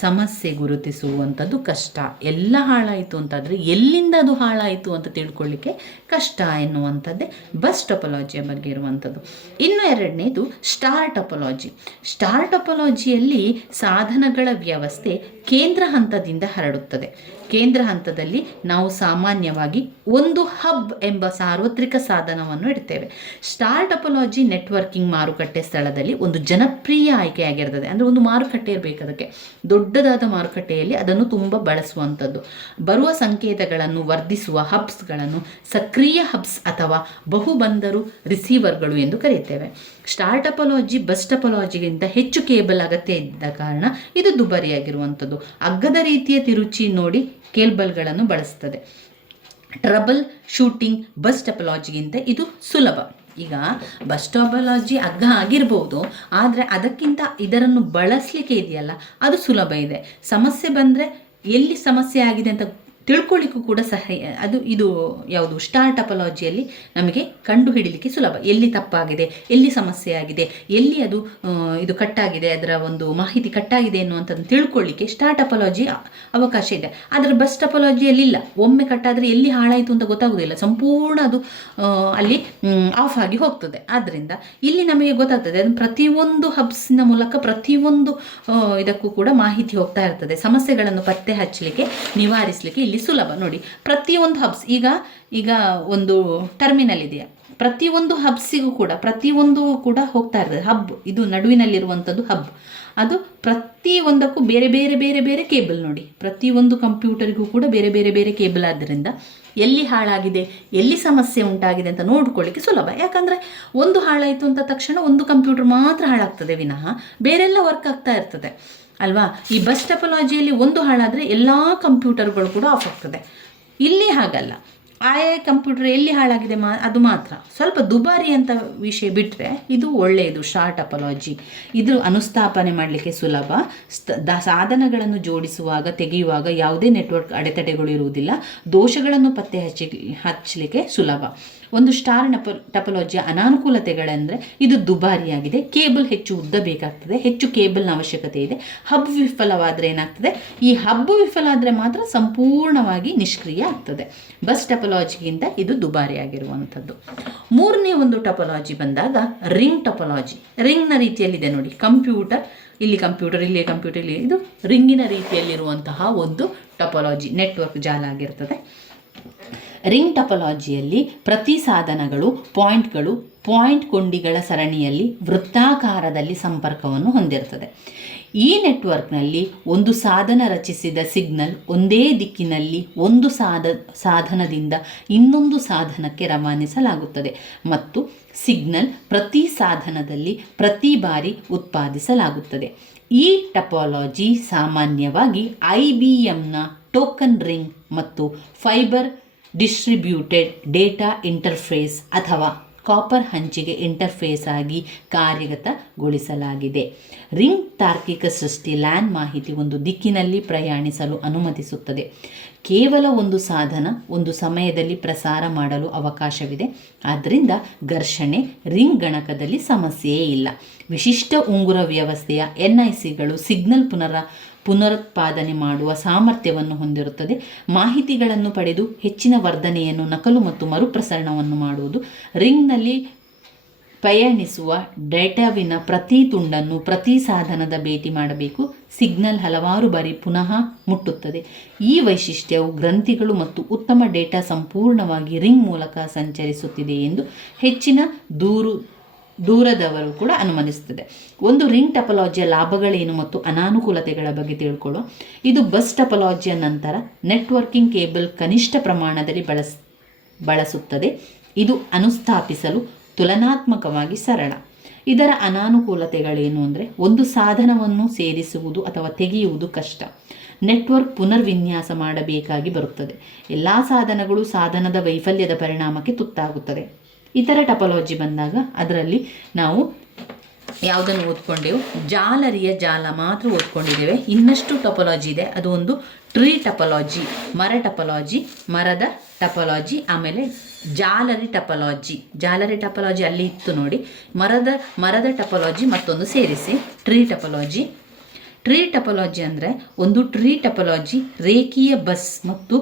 ಸಮಸ್ಯೆ ಗುರುತಿಸುವಂಥದ್ದು ಕಷ್ಟ. ಎಲ್ಲ ಹಾಳಾಯಿತು ಅಂತಾದರೆ ಎಲ್ಲಿಂದ ಅದು ಹಾಳಾಯಿತು ಅಂತ ತಿಳ್ಕೊಳ್ಳಿಕ್ಕೆ ಕಷ್ಟ ಎನ್ನುವಂಥದ್ದೇ ಬಸ್ ಟೊಪೊಲಾಜಿಯ ಬಗ್ಗೆ ಇರುವಂಥದ್ದು. ಇನ್ನು ಎರಡನೇದು ಸ್ಟಾರ್ ಟೊಪೊಲಾಜಿ. ಸ್ಟಾರ್ ಟೊಪೊಲಾಜಿಯಲ್ಲಿ ಸಾಧನಗಳ ವ್ಯವಸ್ಥೆ ಕೇಂದ್ರ ಹಂತದಿಂದ ಹರಡುತ್ತದೆ. ಕೇಂದ್ರ ಹಂತದಲ್ಲಿ ನಾವು ಸಾಮಾನ್ಯವಾಗಿ ಒಂದು ಹಬ್ ಎಂಬ ಸಾರ್ವತ್ರಿಕ ಸಾಧನವನ್ನು ಇಡ್ತೇವೆ. ಸ್ಟಾರ್ ಟೊಪೊಲಾಜಿ ನೆಟ್ವರ್ಕಿಂಗ್ ಮಾರುಕಟ್ಟೆ ಸ್ಥಳದಲ್ಲಿ ಒಂದು ಜನಪ್ರಿಯ ಆಯ್ಕೆಯಾಗಿರ್ತದೆ. ಅಂದರೆ ಒಂದು ಮಾರುಕಟ್ಟೆ ಇರಬೇಕು, ಅದಕ್ಕೆ ದೊಡ್ಡದಾದ ಮಾರುಕಟ್ಟೆಯಲ್ಲಿ ಅದನ್ನು ತುಂಬ ಬಳಸುವಂಥದ್ದು. ಬರುವ ಸಂಕೇತಗಳನ್ನು ವರ್ಧಿಸುವ ಹಬ್ಸ್ಗಳನ್ನು ಸಕ್ರಿಯ ಹಬ್ಸ್ ಅಥವಾ ಬಹುಬಂದರು ರಿಸೀವರ್ಗಳು ಎಂದು ಕರೆಯುತ್ತೇವೆ. ಸ್ಟಾರ್ ಟೊಪೊಲಾಜಿ ಬಸ್ ಟೊಪೊಲಾಜಿಗಿಂತ ಹೆಚ್ಚು ಕೇಬಲ್ ಅಗತ್ಯ ಇದ್ದ ಕಾರಣ ಇದು ದುಬಾರಿಯಾಗಿರುವಂಥದ್ದು. ಅಗ್ಗದ ರೀತಿಯ ತಿರುಚಿ ನೋಡಿ ಕೇಬಲ್ಗಳನ್ನು ಬಳಸ್ತದೆ. ಟ್ರಬಲ್ ಶೂಟಿಂಗ್ ಬಸ್ ಟೊಪೊಲಾಜಿಗಿಂತ ಇದು ಸುಲಭ. ಈಗ ಬಸ್ ಟೊಪೊಲಾಜಿ ಅಗ್ಗ ಆಗಿರ್ಬೋದು, ಆದರೆ ಅದಕ್ಕಿಂತ ಇದನ್ನು ಬಳಸಲಿಕ್ಕೆ ಇದೆಯಲ್ಲ ಅದು ಸುಲಭ ಇದೆ. ಸಮಸ್ಯೆ ಬಂದರೆ ಎಲ್ಲಿ ಸಮಸ್ಯೆ ಆಗಿದೆ ಅಂತ ತಿಳ್ಕೊಳ್ಳಿಕ್ಕೂ ಕೂಡ ಅದು ಇದು ಯಾವುದು ಸ್ಟಾರ್ ಟೊಪೊಲಾಜಿಯಲ್ಲಿ ನಮಗೆ ಕಂಡು ಹಿಡಿಲಿಕ್ಕೆ ಸುಲಭ. ಎಲ್ಲಿ ತಪ್ಪಾಗಿದೆ, ಎಲ್ಲಿ ಸಮಸ್ಯೆ ಆಗಿದೆ, ಎಲ್ಲಿ ಅದು ಇದು ಕಟ್ಟಾಗಿದೆ, ಅದರ ಒಂದು ಮಾಹಿತಿ ಕಟ್ಟಾಗಿದೆ ಎನ್ನುವಂಥದ್ದು ತಿಳ್ಕೊಳ್ಳಿಕ್ಕೆ ಸ್ಟಾರ್ ಟೊಪೊಲಾಜಿ ಅವಕಾಶ ಇದೆ. ಆದರೆ ಬಸ್ ಟೊಪೊಲಾಜಿಯಲ್ಲಿ ಇಲ್ಲ. ಒಮ್ಮೆ ಕಟ್ಟಾದರೆ ಎಲ್ಲಿ ಹಾಳಾಯಿತು ಅಂತ ಗೊತ್ತಾಗೋದಿಲ್ಲ, ಸಂಪೂರ್ಣ ಅದು ಅಲ್ಲಿ ಆಫ್ ಆಗಿ ಹೋಗ್ತದೆ. ಆದ್ದರಿಂದ ಇಲ್ಲಿ ನಮಗೆ ಗೊತ್ತಾಗ್ತದೆ ಅದು ಪ್ರತಿಯೊಂದು ಹಬ್ಸ್ನ ಮೂಲಕ ಪ್ರತಿಯೊಂದು ಇದಕ್ಕೂ ಕೂಡ ಮಾಹಿತಿ ಹೋಗ್ತಾ ಇರ್ತದೆ. ಸಮಸ್ಯೆಗಳನ್ನು ಪತ್ತೆ ಹಚ್ಚಲಿಕ್ಕೆ, ನಿವಾರಿಸಲಿಕ್ಕೆ ಇಲ್ಲಿ ಸುಲಭ. ನೋಡಿ, ಪ್ರತಿಯೊಂದು ಹಬ್ಸ್ ಈಗ ಒಂದು ಟರ್ಮಿನಲ್ ಇದೆಯಾ, ಪ್ರತಿಯೊಂದು ಹಬ್ಸಿಗೂ ಕೂಡ ಪ್ರತಿಯೊಂದು ಕೂಡ ಹೋಗ್ತಾ ಇರ್ತದೆ. ಹಬ್ ಇದು ನಡುವಿನಲ್ಲಿರುವಂಥದ್ದು ಹಬ್. ಅದು ಪ್ರತಿಯೊಂದಕ್ಕೂ ಬೇರೆ ಬೇರೆ ಬೇರೆ ಬೇರೆ ಕೇಬಲ್. ನೋಡಿ, ಪ್ರತಿಯೊಂದು ಕಂಪ್ಯೂಟರ್ಗೂ ಕೂಡ ಬೇರೆ ಬೇರೆ ಬೇರೆ ಕೇಬಲ್. ಆದ್ದರಿಂದ ಎಲ್ಲಿ ಹಾಳಾಗಿದೆ, ಎಲ್ಲಿ ಸಮಸ್ಯೆ ಉಂಟಾಗಿದೆ ಅಂತ ನೋಡ್ಕೊಳ್ಳಿಕ್ಕೆ ಸುಲಭ. ಯಾಕಂದರೆ ಒಂದು ಹಾಳಾಯಿತು ಅಂತ ತಕ್ಷಣ ಒಂದು ಕಂಪ್ಯೂಟರ್ ಮಾತ್ರ ಹಾಳಾಗ್ತದೆ ವಿನಃ ಬೇರೆಲ್ಲ ವರ್ಕ್ ಆಗ್ತಾ ಇರ್ತದೆ ಅಲ್ವಾ. ಈ ಬಸ್ ಟೊಪೊಲಾಜಿಯಲ್ಲಿ ಒಂದು ಹಾಳಾದರೆ ಎಲ್ಲ ಕಂಪ್ಯೂಟರ್ಗಳು ಕೂಡ ಆಫ್ ಆಗ್ತದೆ. ಇಲ್ಲಿ ಹಾಗಲ್ಲ. ಆಯಾ ಕಂಪ್ಯೂಟರ್ ಎಲ್ಲಿ ಹಾಳಾಗಿದೆ ಅದು ಮಾತ್ರ ಸ್ವಲ್ಪ ದುಬಾರಿ ಅಂತ ವಿಷಯ ಬಿಟ್ಟರೆ ಇದು ಒಳ್ಳೆಯದು. ಸ್ಟಾರ್ ಟೊಪೊಲಾಜಿ ಇದು ಅನುಸ್ಥಾಪನೆ ಮಾಡಲಿಕ್ಕೆ ಸುಲಭ. ಸಾಧನಗಳನ್ನು ಜೋಡಿಸುವಾಗ ತೆಗೆಯುವಾಗ ಯಾವುದೇ ನೆಟ್ವರ್ಕ್ ಅಡೆತಡೆಗಳು ಇರುವುದಿಲ್ಲ. ದೋಷಗಳನ್ನು ಪತ್ತೆ ಹಚ್ಚಲಿಕ್ಕೆ ಸುಲಭ. ಒಂದು ಸ್ಟಾರ್ ಟೊಪೊಲಾಜಿಯ ಅನಾನುಕೂಲತೆಗಳೆಂದರೆ ಇದು ದುಬಾರಿಯಾಗಿದೆ. ಕೇಬಲ್ ಹೆಚ್ಚು ಉದ್ದ ಬೇಕಾಗ್ತದೆ, ಹೆಚ್ಚು ಕೇಬಲ್ನ ಅವಶ್ಯಕತೆ ಇದೆ. ಹಬ್ ವಿಫಲವಾದರೆ ಏನಾಗ್ತದೆ, ಈ ಹಬ್ ವಿಫಲ ಆದರೆ ಮಾತ್ರ ಸಂಪೂರ್ಣವಾಗಿ ನಿಷ್ಕ್ರಿಯ ಆಗ್ತದೆ. ಬಸ್ ಟೊಪೊಲಾಜಿಗಿಂತ ಇದು ದುಬಾರಿಯಾಗಿರುವಂಥದ್ದು. ಮೂರನೇ ಒಂದು ಟೊಪೊಲಾಜಿ ಬಂದಾಗ ರಿಂಗ್ ಟೊಪೊಲಾಜಿ. ರಿಂಗ್ನ ರೀತಿಯಲ್ಲಿದೆ ನೋಡಿ, ಕಂಪ್ಯೂಟರ್ ಇಲ್ಲಿ ಕಂಪ್ಯೂಟರ್, ಇಲ್ಲಿ ಕಂಪ್ಯೂಟರ್, ಇಲ್ಲಿ ಇದು ರಿಂಗಿನ ರೀತಿಯಲ್ಲಿರುವಂತಹ ಒಂದು ಟೊಪೊಲಾಜಿ, ನೆಟ್ವರ್ಕ್ ಜಾಲ ಆಗಿರ್ತದೆ. ರಿಂಗ್ ಟೊಪೊಲಾಜಿಯಲ್ಲಿ ಪ್ರತಿ ಸಾಧನಗಳು ಪಾಯಿಂಟ್ ಕೊಂಡಿಗಳ ಸರಣಿಯಲ್ಲಿ ವೃತ್ತಾಕಾರದಲ್ಲಿ ಸಂಪರ್ಕವನ್ನು ಹೊಂದಿರುತ್ತದೆ. ಈ ನೆಟ್ವರ್ಕ್ನಲ್ಲಿ ಒಂದು ಸಾಧನ ರಚಿಸಿದ ಸಿಗ್ನಲ್ ಒಂದೇ ದಿಕ್ಕಿನಲ್ಲಿ ಒಂದು ಸಾಧನದಿಂದ ಇನ್ನೊಂದು ಸಾಧನಕ್ಕೆ ರವಾನಿಸಲಾಗುತ್ತದೆ ಮತ್ತು ಸಿಗ್ನಲ್ ಪ್ರತಿ ಸಾಧನದಲ್ಲಿ ಪ್ರತಿ ಬಾರಿ ಉತ್ಪಾದಿಸಲಾಗುತ್ತದೆ. ಈ ಟೊಪೊಲಾಜಿ ಸಾಮಾನ್ಯವಾಗಿ IBMನ ಟೋಕನ್ ರಿಂಗ್ ಮತ್ತು ಫೈಬರ್ ಡಿಸ್ಟ್ರಿಬ್ಯೂಟೆಡ್ ಡೇಟಾ ಇಂಟರ್ಫೇಸ್ ಅಥವಾ ಕಾಪರ್ ಹಂಚಿಕೆ ಇಂಟರ್ಫೇಸ್ ಆಗಿ ಕಾರ್ಯಗತಗೊಳಿಸಲಾಗಿದೆ. ರಿಂಗ್ ತಾರ್ಕಿಕ ಸೃಷ್ಟಿ LAN ಮಾಹಿತಿ ಒಂದು ದಿಕ್ಕಿನಲ್ಲಿ ಪ್ರಯಾಣಿಸಲು ಅನುಮತಿಸುತ್ತದೆ. ಕೇವಲ ಒಂದು ಸಾಧನ ಒಂದು ಸಮಯದಲ್ಲಿ ಪ್ರಸಾರ ಮಾಡಲು ಅವಕಾಶವಿದೆ. ಆದ್ದರಿಂದ ಘರ್ಷಣೆ ರಿಂಗ್ ಗಣಕದಲ್ಲಿ ಸಮಸ್ಯೆಯೇ ಇಲ್ಲ. ವಿಶಿಷ್ಟ ಉಂಗುರ ವ್ಯವಸ್ಥೆಯ NICಗಳು ಸಿಗ್ನಲ್ ಪುನರುತ್ಪಾದನೆ ಮಾಡುವ ಸಾಮರ್ಥ್ಯವನ್ನು ಹೊಂದಿರುತ್ತದೆ. ಮಾಹಿತಿಗಳನ್ನು ಪಡೆದು ಹೆಚ್ಚಿನ ವರ್ಧನೆಯನ್ನು ನಕಲು ಮತ್ತು ಮರುಪ್ರಸರಣವನ್ನು ಮಾಡುವುದು. ರಿಂಗ್ನಲ್ಲಿ ಪಯಣಿಸುವ ಡೇಟಾವಿನ ಪ್ರತಿ ತುಂಡನ್ನು ಪ್ರತಿ ಸಾಧನದ ಭೇಟಿ ಮಾಡಬೇಕು. ಸಿಗ್ನಲ್ ಹಲವಾರು ಬಾರಿ ಪುನಃ ಮುಟ್ಟುತ್ತದೆ. ಈ ವೈಶಿಷ್ಟ್ಯವು ಗ್ರಂಥಿಗಳು ಮತ್ತು ಉತ್ತಮ ಡೇಟಾ ಸಂಪೂರ್ಣವಾಗಿ ರಿಂಗ್ ಮೂಲಕ ಸಂಚರಿಸುತ್ತಿದೆ ಎಂದು ಹೆಚ್ಚಿನ ದೂರದವರು ಕೂಡ ಅನುಮಾನಿಸುತ್ತದೆ. ಒಂದು ರಿಂಗ್ ಟೊಪೊಲಾಜಿಯ ಲಾಭಗಳೇನು ಮತ್ತು ಅನಾನುಕೂಲತೆಗಳ ಬಗ್ಗೆ ತಿಳ್ಕೊಳ್ಳುವ. ಇದು ಬಸ್ ಟೊಪೊಲಾಜಿಯ ನಂತರ ನೆಟ್ವರ್ಕಿಂಗ್ ಕೇಬಲ್ ಕನಿಷ್ಠ ಪ್ರಮಾಣದಲ್ಲಿ ಬಳಸುತ್ತದೆ. ಇದು ಅನುಸ್ಥಾಪಿಸಲು ತುಲನಾತ್ಮಕವಾಗಿ ಸರಳ. ಇದರ ಅನಾನುಕೂಲತೆಗಳೇನು ಅಂದರೆ, ಒಂದು ಸಾಧನವನ್ನು ಸೇರಿಸುವುದು ಅಥವಾ ತೆಗೆಯುವುದು ಕಷ್ಟ. ನೆಟ್ವರ್ಕ್ ಪುನರ್ವಿನ್ಯಾಸ ಮಾಡಬೇಕಾಗಿ ಬರುತ್ತದೆ. ಎಲ್ಲ ಸಾಧನಗಳು ಸಾಧನದ ವೈಫಲ್ಯದ ಪರಿಣಾಮಕ್ಕೆ ತುತ್ತಾಗುತ್ತದೆ. ಇತರ ಟಪಾಲಜಿ ಬಂದಾಗ ಅದರಲ್ಲಿ ನಾವು ಯಾವುದನ್ನು ಓದ್ಕೊಂಡೆವು? ಜಾಲರಿಯ ಜಾಲ ಮಾತ್ರ ಓದ್ಕೊಂಡಿದ್ದೇವೆ. ಇನ್ನಷ್ಟು ಟಪಾಲಜಿ ಇದೆ. ಅದು ಒಂದು ಟ್ರೀ ಟಪಾಲಜಿ, ಮರ ಟಪಾಲಜಿ, ಮರದ ಟಪಾಲಜಿ, ಆಮೇಲೆ ಜಾಲರಿ ಟಪಾಲಜಿ ಅಲ್ಲಿ ಇತ್ತು ನೋಡಿ. ಮರದ ಟಪಾಲಜಿ ಮತ್ತೊಂದು ಸೇರಿಸಿ ಟ್ರೀ ಟಪಾಲಜಿ ಅಂದರೆ ಒಂದು ಟ್ರೀ ಟಪಾಲಜಿ ರೇಖೀಯ ಬಸ್ ಮತ್ತು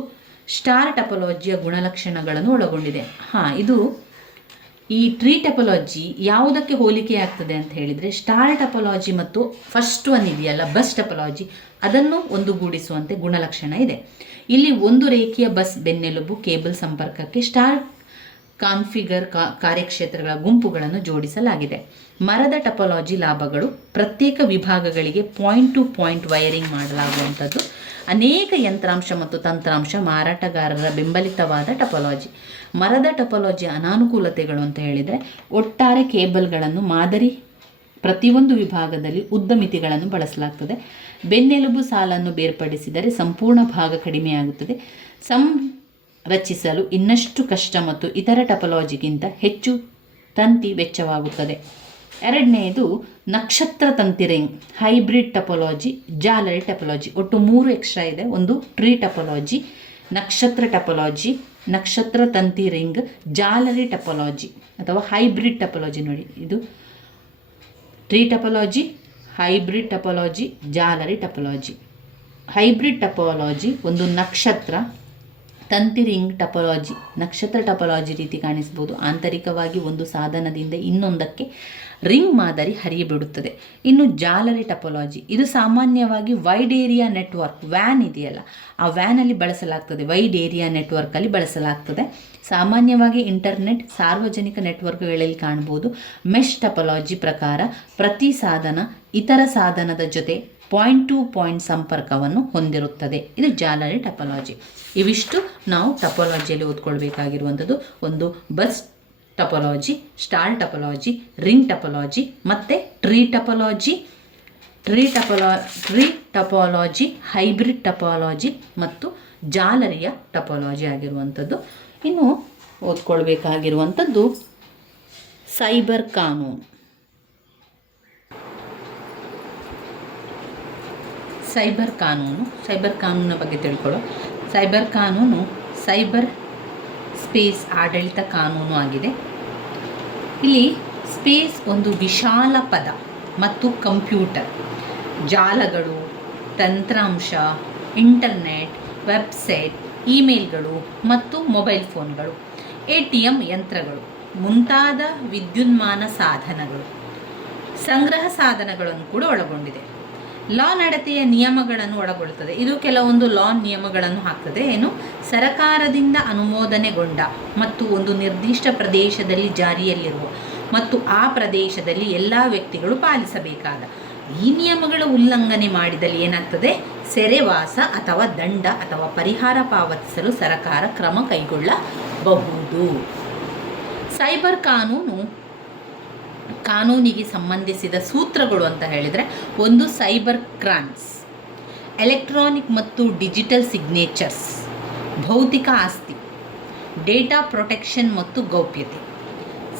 ಸ್ಟಾರ್ ಟಪಾಲಜಿಯ ಗುಣಲಕ್ಷಣಗಳನ್ನು ಒಳಗೊಂಡಿದೆ. ಇದು ಈ ಟ್ರೀ ಟಪಾಲಜಿ ಯಾವುದಕ್ಕೆ ಹೋಲಿಕೆ ಆಗ್ತದೆ ಅಂತ ಹೇಳಿದರೆ, ಸ್ಟಾರ್ ಟಪಾಲಜಿ ಮತ್ತು ಫಸ್ಟ್ ಒನ್ ಇದೆಯಲ್ಲ ಬಸ್ ಟಪಾಲಜಿ, ಅದನ್ನು ಒಂದುಗೂಡಿಸುವಂತೆ ಗುಣಲಕ್ಷಣ ಇದೆ. ಇಲ್ಲಿ ಒಂದು ರೇಖೀಯ ಬಸ್ ಬೆನ್ನೆಲುಬು ಕೇಬಲ್ ಸಂಪರ್ಕಕ್ಕೆ ಸ್ಟಾರ್ ಕಾನ್ಫಿಗರ್ ಕಾರ್ಯಕ್ಷೇತ್ರಗಳ ಗುಂಪುಗಳನ್ನು ಜೋಡಿಸಲಾಗಿದೆ. ಮರದ ಟಪಾಲಜಿ ಲಾಭಗಳು: ಪ್ರತ್ಯೇಕ ವಿಭಾಗಗಳಿಗೆ ಪಾಯಿಂಟ್ ಟು ಪಾಯಿಂಟ್ ವೈರಿಂಗ್ ಮಾಡಲಾಗುವಂಥದ್ದು. ಅನೇಕ ಯಂತ್ರಾಂಶ ಮತ್ತು ತಂತ್ರಾಂಶ ಮಾರಾಟಗಾರರ ಬೆಂಬಲಿತವಾದ ಟಪಾಲಜಿ. ಮರದ ಟಪಾಲಜಿಯ ಅನಾನುಕೂಲತೆಗಳು ಅಂತ ಹೇಳಿದರೆ, ಒಟ್ಟಾರೆ ಕೇಬಲ್ಗಳನ್ನು ಮಾದರಿ ಪ್ರತಿಯೊಂದು ವಿಭಾಗದಲ್ಲಿ ಉದ್ದ ಮಿತಿಗಳನ್ನು ಬಳಸಲಾಗ್ತದೆ. ಬೆನ್ನೆಲುಬು ಸಾಲನ್ನು ಬೇರ್ಪಡಿಸಿದರೆ ಸಂಪೂರ್ಣ ಭಾಗ ಕಡಿಮೆಯಾಗುತ್ತದೆ. ರಚಿಸಲು ಇನ್ನಷ್ಟು ಕಷ್ಟ ಮತ್ತು ಇತರ ಟಪಾಲಜಿಗಿಂತ ಹೆಚ್ಚು ತಂತಿ ವೆಚ್ಚವಾಗುತ್ತದೆ. ಎರಡನೆಯದು ನಕ್ಷತ್ರ ತಂತಿ ರಿಂಗ್, ಹೈಬ್ರಿಡ್ ಟಪಾಲಜಿ, ಜಾಲರಿ ಟಪಾಲಜಿ. ಒಟ್ಟು 3 ಎಕ್ಸ್ಟ್ರಾ ಇದೆ. ಒಂದು ಟ್ರೀ ಟಪಾಲಜಿ, ನಕ್ಷತ್ರ ಟಪಾಲಜಿ, ನಕ್ಷತ್ರ ತಂತಿ ರಿಂಗ್, ಜಾಲರಿ ಟಪಾಲಜಿ ಅಥವಾ ಹೈಬ್ರಿಡ್ ಟಪಾಲಜಿ. ನೋಡಿ, ಇದು ಟ್ರೀ ಟಪಾಲಜಿ, ಹೈಬ್ರಿಡ್ ಟಪಾಲಜಿ, ಜಾಲರಿ ಟಪಾಲಜಿ. ಹೈಬ್ರಿಡ್ ಟಪಾಲಜಿ ಒಂದು ನಕ್ಷತ್ರ ತಂತಿ ರಿಂಗ್ ಟಪಾಲಜಿ. ನಕ್ಷತ್ರ ಟಪಾಲಜಿ ರೀತಿ ಕಾಣಿಸ್ಬೋದು. ಆಂತರಿಕವಾಗಿ ಒಂದು ಸಾಧನದಿಂದ ಇನ್ನೊಂದಕ್ಕೆ ರಿಂಗ್ ಮಾದರಿ ಹರಿಯಬಿಡುತ್ತದೆ. ಇನ್ನು ಜಾಲರಿ ಟಪಾಲಜಿ, ಇದು ಸಾಮಾನ್ಯವಾಗಿ ವೈಡ್ ಏರಿಯಾ ನೆಟ್ವರ್ಕ್, ವ್ಯಾನ್ ಇದೆಯಲ್ಲ, ಆ ವ್ಯಾನಲ್ಲಿ ಬಳಸಲಾಗ್ತದೆ. ವೈಡ್ ಏರಿಯಾ ನೆಟ್ವರ್ಕಲ್ಲಿ ಬಳಸಲಾಗ್ತದೆ. ಸಾಮಾನ್ಯವಾಗಿ ಇಂಟರ್ನೆಟ್, ಸಾರ್ವಜನಿಕ ನೆಟ್ವರ್ಕ್ಗಳಲ್ಲಿ ಕಾಣ್ಬೋದು. ಮೆಶ್ ಟಪಾಲಜಿ ಪ್ರಕಾರ ಪ್ರತಿ ಸಾಧನ ಇತರ ಸಾಧನದ ಜೊತೆ ಪಾಯಿಂಟ್ ಟು ಪಾಯಿಂಟ್ ಸಂಪರ್ಕವನ್ನು ಹೊಂದಿರುತ್ತದೆ. ಇದು ಜಾಲರಿ ಟಪಾಲಜಿ. ಇವಿಷ್ಟು ನಾವು ಟಪಾಲಜಿಯಲ್ಲಿ ಓದ್ಕೊಳ್ಬೇಕಾಗಿರುವಂಥದ್ದು. ಒಂದು bus topology, star topology, ring topology ಮತ್ತು ಟ್ರೀ ಟಪಾಲಜಿ, ಹೈಬ್ರಿಡ್ ಟಪಾಲಜಿ ಮತ್ತು ಜಾಲರಿಯ ಟಪಾಲಜಿ ಆಗಿರುವಂಥದ್ದು. ಇನ್ನು ಓದ್ಕೊಳ್ಬೇಕಾಗಿರುವಂಥದ್ದು ಸೈಬರ್ ಕಾನೂನು. ಸೈಬರ್ ಕಾನೂನಿನ ಬಗ್ಗೆ ತಿಳ್ಕೊಳ್ಳೋ. ಸೈಬರ್ ಕಾನೂನು ಸೈಬರ್ ಸ್ಪೇಸ್ ಆಡಳಿತ ಕಾನೂನು ಆಗಿದೆ. ಇಲ್ಲಿ ಸ್ಪೇಸ್ ಒಂದು ವಿಶಾಲ ಪದ ಮತ್ತು ಕಂಪ್ಯೂಟರ್, ಜಾಲಗಳು, ತಂತ್ರಾಂಶ, ಇಂಟರ್ನೆಟ್, ವೆಬ್ಸೈಟ್, ಇಮೇಲ್ಗಳು ಮತ್ತು ಮೊಬೈಲ್ ಫೋನ್ಗಳು, ATM ಯಂತ್ರಗಳು ಮುಂತಾದ ವಿದ್ಯುನ್ಮಾನ ಸಾಧನಗಳು, ಸಂಗ್ರಹ ಸಾಧನಗಳನ್ನು ಕೂಡ ಒಳಗೊಂಡಿದೆ. ಲಾ ನಡತೆಯ ನಿಯಮಗಳನ್ನು ಒಳಗೊಳ್ಳುತ್ತದೆ. ಇದು ಕೆಲವೊಂದು ಲಾ ನಿಯಮಗಳನ್ನು ಹಾಕ್ತದೆ. ಸರಕಾರದಿಂದ ಅನುಮೋದನೆಗೊಂಡ ಮತ್ತು ಒಂದು ನಿರ್ದಿಷ್ಟ ಪ್ರದೇಶದಲ್ಲಿ ಜಾರಿಯಲ್ಲಿರುವ ಮತ್ತು ಆ ಪ್ರದೇಶದಲ್ಲಿ ಎಲ್ಲ ವ್ಯಕ್ತಿಗಳು ಪಾಲಿಸಬೇಕಾದ ಈ ನಿಯಮಗಳ ಉಲ್ಲಂಘನೆ ಮಾಡಿದಲ್ಲಿ ಏನಾಗ್ತದೆ? ಸೆರೆವಾಸ ಅಥವಾ ದಂಡ ಅಥವಾ ಪರಿಹಾರ ಪಾವತಿಸಲು ಸರಕಾರ ಕ್ರಮ ಕೈಗೊಳ್ಳಬಹುದು. ಸೈಬರ್ ಕಾನೂನಿಗೆ ಸಂಬಂಧಿಸಿದ ಸೂತ್ರಗಳು ಅಂತ ಹೇಳಿದರೆ, ಒಂದು ಸೈಬರ್ ಕ್ರೈಮ್ಸ್, ಎಲೆಕ್ಟ್ರಾನಿಕ್ ಮತ್ತು ಡಿಜಿಟಲ್ ಸಿಗ್ನೇಚರ್ಸ್, ಭೌತಿಕ ಆಸ್ತಿ, ಡೇಟಾ ಪ್ರೊಟೆಕ್ಷನ್ ಮತ್ತು ಗೌಪ್ಯತೆ.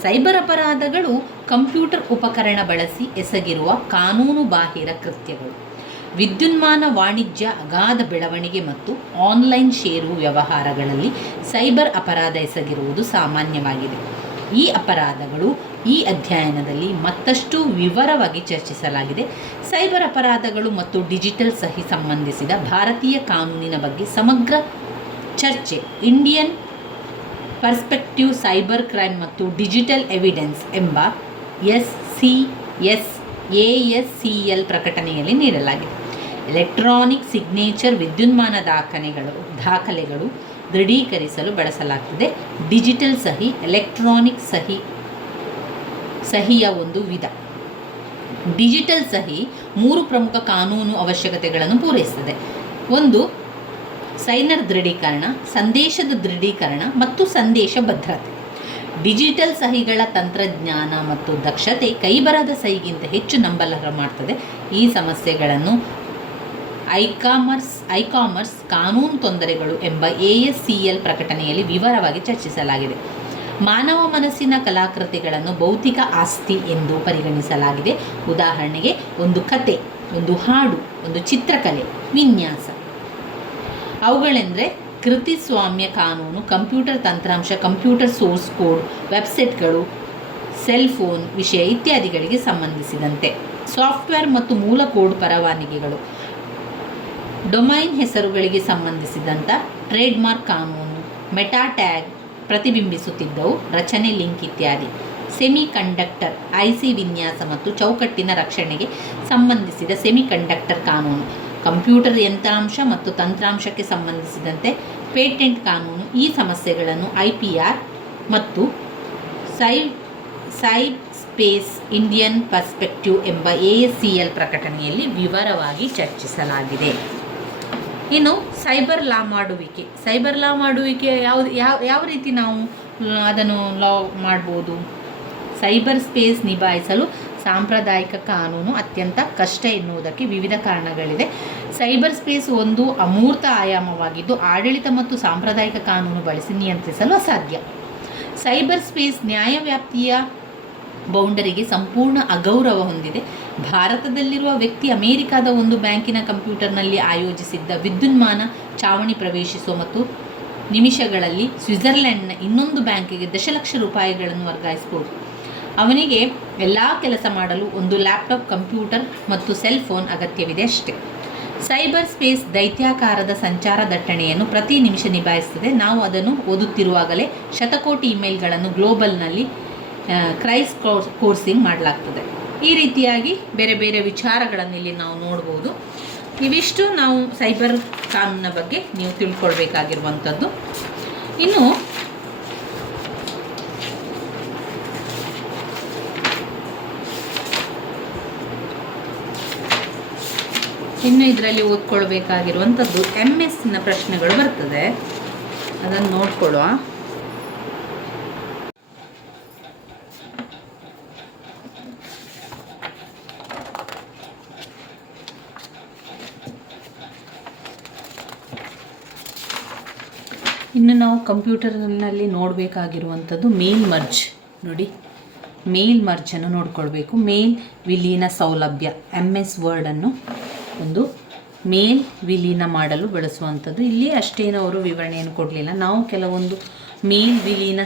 ಸೈಬರ್ ಅಪರಾಧಗಳು ಕಂಪ್ಯೂಟರ್ ಉಪಕರಣ ಬಳಸಿ ಎಸಗಿರುವ ಕಾನೂನು ಬಾಹಿರ ಕೃತ್ಯಗಳು. ವಿದ್ಯುನ್ಮಾನ ವಾಣಿಜ್ಯ ಅಗಾಧ ಬೆಳವಣಿಗೆ ಮತ್ತು ಆನ್ಲೈನ್ ಷೇರು ವ್ಯವಹಾರಗಳಲ್ಲಿ ಸೈಬರ್ ಅಪರಾಧ ಎಸಗಿರುವುದು ಸಾಮಾನ್ಯವಾಗಿದೆ. ಈ ಅಪರಾಧಗಳು ಈ ಅಧ್ಯಯನದಲ್ಲಿ ಮತ್ತಷ್ಟು ವಿವರವಾಗಿ ಚರ್ಚಿಸಲಾಗಿದೆ. ಸೈಬರ್ ಅಪರಾಧಗಳು ಮತ್ತು ಡಿಜಿಟಲ್ ಸಹಿ ಸಂಬಂಧಿಸಿದ ಭಾರತೀಯ ಕಾನೂನಿನ ಬಗ್ಗೆ ಸಮಗ್ರ ಚರ್ಚೆ, ಇಂಡಿಯನ್ ಪರ್ಸ್ಪೆಕ್ಟಿವ್ ಸೈಬರ್ ಕ್ರೈಮ್ ಮತ್ತು ಡಿಜಿಟಲ್ ಎವಿಡೆನ್ಸ್ ಎಂಬ ASCL ಪ್ರಕಟಣೆಯಲ್ಲಿ ನೀಡಲಾಗಿದೆ. ಎಲೆಕ್ಟ್ರಾನಿಕ್ ಸಿಗ್ನೇಚರ್ ವಿದ್ಯುನ್ಮಾನ ದಾಖಲೆಗಳು ದೃಢೀಕರಿಸಲು ಬಳಸಲಾಗ್ತದೆ. ಡಿಜಿಟಲ್ ಸಹಿ ಎಲೆಕ್ಟ್ರಾನಿಕ್ ಸಹಿಯ ಒಂದು ವಿಧ. ಡಿಜಿಟಲ್ ಸಹಿ 3 ಪ್ರಮುಖ ಕಾನೂನು ಅವಶ್ಯಕತೆಗಳನ್ನು ಪೂರೈಸುತ್ತದೆ. ಒಂದು, ಸೈನರ್ ದೃಢೀಕರಣ, ಸಂದೇಶದ ದೃಢೀಕರಣ ಮತ್ತು ಸಂದೇಶ ಭದ್ರತೆ. ಡಿಜಿಟಲ್ ಸಹಿಗಳ ತಂತ್ರಜ್ಞಾನ ಮತ್ತು ದಕ್ಷತೆ ಕೈಬರಹದ ಸಹಿಗಿಂತ ಹೆಚ್ಚು ನಂಬಲರ್ಹ ಮಾಡ್ತದೆ. ಈ ಸಮಸ್ಯೆಗಳನ್ನು ಐಕಾಮರ್ಸ್ ಕಾನೂನು ತೊಂದರೆಗಳು ಎಂಬ ASCL ಪ್ರಕಟಣೆಯಲ್ಲಿ ವಿವರವಾಗಿ ಚರ್ಚಿಸಲಾಗಿದೆ. ಮಾನವ ಮನಸ್ಸಿನ ಕಲಾಕೃತಿಗಳನ್ನು ಭೌತಿಕ ಆಸ್ತಿ ಎಂದು ಪರಿಗಣಿಸಲಾಗಿದೆ. ಉದಾಹರಣೆಗೆ ಒಂದು ಕತೆ, ಒಂದು ಹಾಡು, ಒಂದು ಚಿತ್ರಕಲೆ, ವಿನ್ಯಾಸ. ಅವುಗಳೆಂದರೆ ಕೃತಿಸ್ವಾಮ್ಯ ಕಾನೂನು, ಕಂಪ್ಯೂಟರ್ ತಂತ್ರಾಂಶ, ಕಂಪ್ಯೂಟರ್ ಸೋರ್ಸ್ ಕೋಡ್, ವೆಬ್ಸೈಟ್ಗಳು, ಸೆಲ್ ಫೋನ್ ವಿಷಯ ಇತ್ಯಾದಿಗಳಿಗೆ ಸಂಬಂಧಿಸಿದಂತೆ. ಸಾಫ್ಟ್ವೇರ್ ಮತ್ತು ಮೂಲ ಕೋಡ್ ಪರವಾನಗಿಗಳು, ಡೊಮೈನ್ ಹೆಸರುಗಳಿಗೆ ಸಂಬಂಧಿಸಿದಂಥ ಟ್ರೇಡ್ಮಾರ್ಕ್ ಕಾನೂನು, ಮೆಟಾ ಟ್ಯಾಗ್ ಪ್ರತಿಬಿಂಬಿಸುತ್ತಿದ್ದವು, ರಚನೆ, ಲಿಂಕ್ ಇತ್ಯಾದಿ. ಸೆಮಿ ಕಂಡಕ್ಟರ್ IC ವಿನ್ಯಾಸ ಮತ್ತು ಚೌಕಟ್ಟಿನ ರಕ್ಷಣೆಗೆ ಸಂಬಂಧಿಸಿದ ಸೆಮಿ ಕಂಡಕ್ಟರ್ ಕಾನೂನು, ಕಂಪ್ಯೂಟರ್ ಯಂತ್ರಾಂಶ ಮತ್ತು ತಂತ್ರಾಂಶಕ್ಕೆ ಸಂಬಂಧಿಸಿದಂತೆ ಪೇಟೆಂಟ್ ಕಾನೂನು. ಈ ಸಮಸ್ಯೆಗಳನ್ನು IPR ಮತ್ತು ಸೈಬ್ ಸ್ಪೇಸ್ ಇಂಡಿಯನ್ ಪರ್ಸ್ಪೆಕ್ಟಿವ್ ಎಂಬ ASCL ಪ್ರಕಟಣೆಯಲ್ಲಿ ವಿವರವಾಗಿ ಚರ್ಚಿಸಲಾಗಿದೆ. ಇನ್ನು ಸೈಬರ್ ಲಾ ಮಾಡುವಿಕೆ ಯಾವ ರೀತಿ ನಾವು ಅದನ್ನು ಲಾ ಮಾಡ್ಬೋದು? ಸೈಬರ್ ಸ್ಪೇಸ್ ನಿಭಾಯಿಸಲು ಸಾಂಪ್ರದಾಯಿಕ ಕಾನೂನು ಅತ್ಯಂತ ಕಷ್ಟ ಎನ್ನುವುದಕ್ಕೆ ವಿವಿಧ ಕಾರಣಗಳಿದೆ. ಸೈಬರ್ ಸ್ಪೇಸ್ ಒಂದು ಅಮೂರ್ತ ಆಯಾಮವಾಗಿದ್ದು ಆಡಳಿತ ಮತ್ತು ಸಾಂಪ್ರದಾಯಿಕ ಕಾನೂನು ಬಳಸಿ ನಿಯಂತ್ರಿಸಲು ಅಸಾಧ್ಯ. ಸೈಬರ್ ಸ್ಪೇಸ್ ನ್ಯಾಯವ್ಯಾಪ್ತಿಯ ಬೌಂಡರಿಗೆ ಸಂಪೂರ್ಣ ಅಗೌರವ ಹೊಂದಿದೆ. ಭಾರತದಲ್ಲಿರುವ ವ್ಯಕ್ತಿ ಅಮೆರಿಕಾದ ಒಂದು ಬ್ಯಾಂಕಿನ ಕಂಪ್ಯೂಟರ್ನಲ್ಲಿ ಆಯೋಜಿಸಿದ್ದ ವಿದ್ಯುನ್ಮಾನ ಚಾವಣಿ ಪ್ರವೇಶಿಸುವ ಮತ್ತು ನಿಮಿಷಗಳಲ್ಲಿ ಸ್ವಿಟ್ಜರ್ಲೆಂಡ್ನ ಇನ್ನೊಂದು ಬ್ಯಾಂಕಿಗೆ ದಶಲಕ್ಷ ರೂಪಾಯಿಗಳನ್ನು ವರ್ಗಾಯಿಸಬಹುದು. ಅವನಿಗೆ ಎಲ್ಲ ಕೆಲಸ ಮಾಡಲು ಒಂದು ಲ್ಯಾಪ್ಟಾಪ್, ಕಂಪ್ಯೂಟರ್ ಮತ್ತು ಸೆಲ್ ಫೋನ್ ಅಗತ್ಯವಿದೆ ಅಷ್ಟೇ. ಸೈಬರ್ ಸ್ಪೇಸ್ ದೈತ್ಯಾಕಾರದ ಸಂಚಾರ ದಟ್ಟಣೆಯನ್ನು ಪ್ರತಿ ನಿಮಿಷ ನಿಭಾಯಿಸುತ್ತದೆ. ನಾವು ಅದನ್ನು ಓದುತ್ತಿರುವಾಗಲೇ ಶತಕೋಟಿ ಇಮೇಲ್ಗಳನ್ನು ಗ್ಲೋಬಲ್ನಲ್ಲಿ ಕ್ರೈಸ್ ಕೋರ್ಸಿಂಗ್ ಮಾಡಲಾಗ್ತದೆ. ಈ ರೀತಿಯಾಗಿ ಬೇರೆ ಬೇರೆ ವಿಚಾರಗಳನ್ನು ಇಲ್ಲಿ ನಾವು ನೋಡ್ಬೋದು. ಇವಿಷ್ಟು ನಾವು ಸೈಬರ್ ಕಾನೂನಿನ ಬಗ್ಗೆ ನೀವು ತಿಳ್ಕೊಳ್ಬೇಕಾಗಿರುವಂಥದ್ದು. ಇನ್ನು ಇದರಲ್ಲಿ ಓದ್ಕೊಳ್ಬೇಕಾಗಿರುವಂಥದ್ದು MS ಪ್ರಶ್ನೆಗಳು ಬರ್ತದೆ, ಅದನ್ನು ನೋಡ್ಕೊಳ್ಳುವ. ಇನ್ನು ನಾವು ಕಂಪ್ಯೂಟರ್ನಲ್ಲಿ ನೋಡಬೇಕಾಗಿರುವಂಥದ್ದು ಮೇಲ್ ಮರ್ಜ್. ನೋಡಿ, ಮೇಲ್ ಮರ್ಜನ್ನು ನೋಡ್ಕೊಳ್ಬೇಕು. ಮೇಲ್ ವಿಲೀನ ಸೌಲಭ್ಯ, MS ವರ್ಡನ್ನು ಒಂದು ಮೇಲ್ ವಿಲೀನ ಮಾಡಲು ಬಳಸುವಂಥದ್ದು. ಇಲ್ಲಿ ಅಷ್ಟೇನು ಅವರು ವಿವರಣೆಯನ್ನು ಕೊಡಲಿಲ್ಲ. ನಾವು ಕೆಲವೊಂದು ಮೇಲ್ ವಿಲೀನ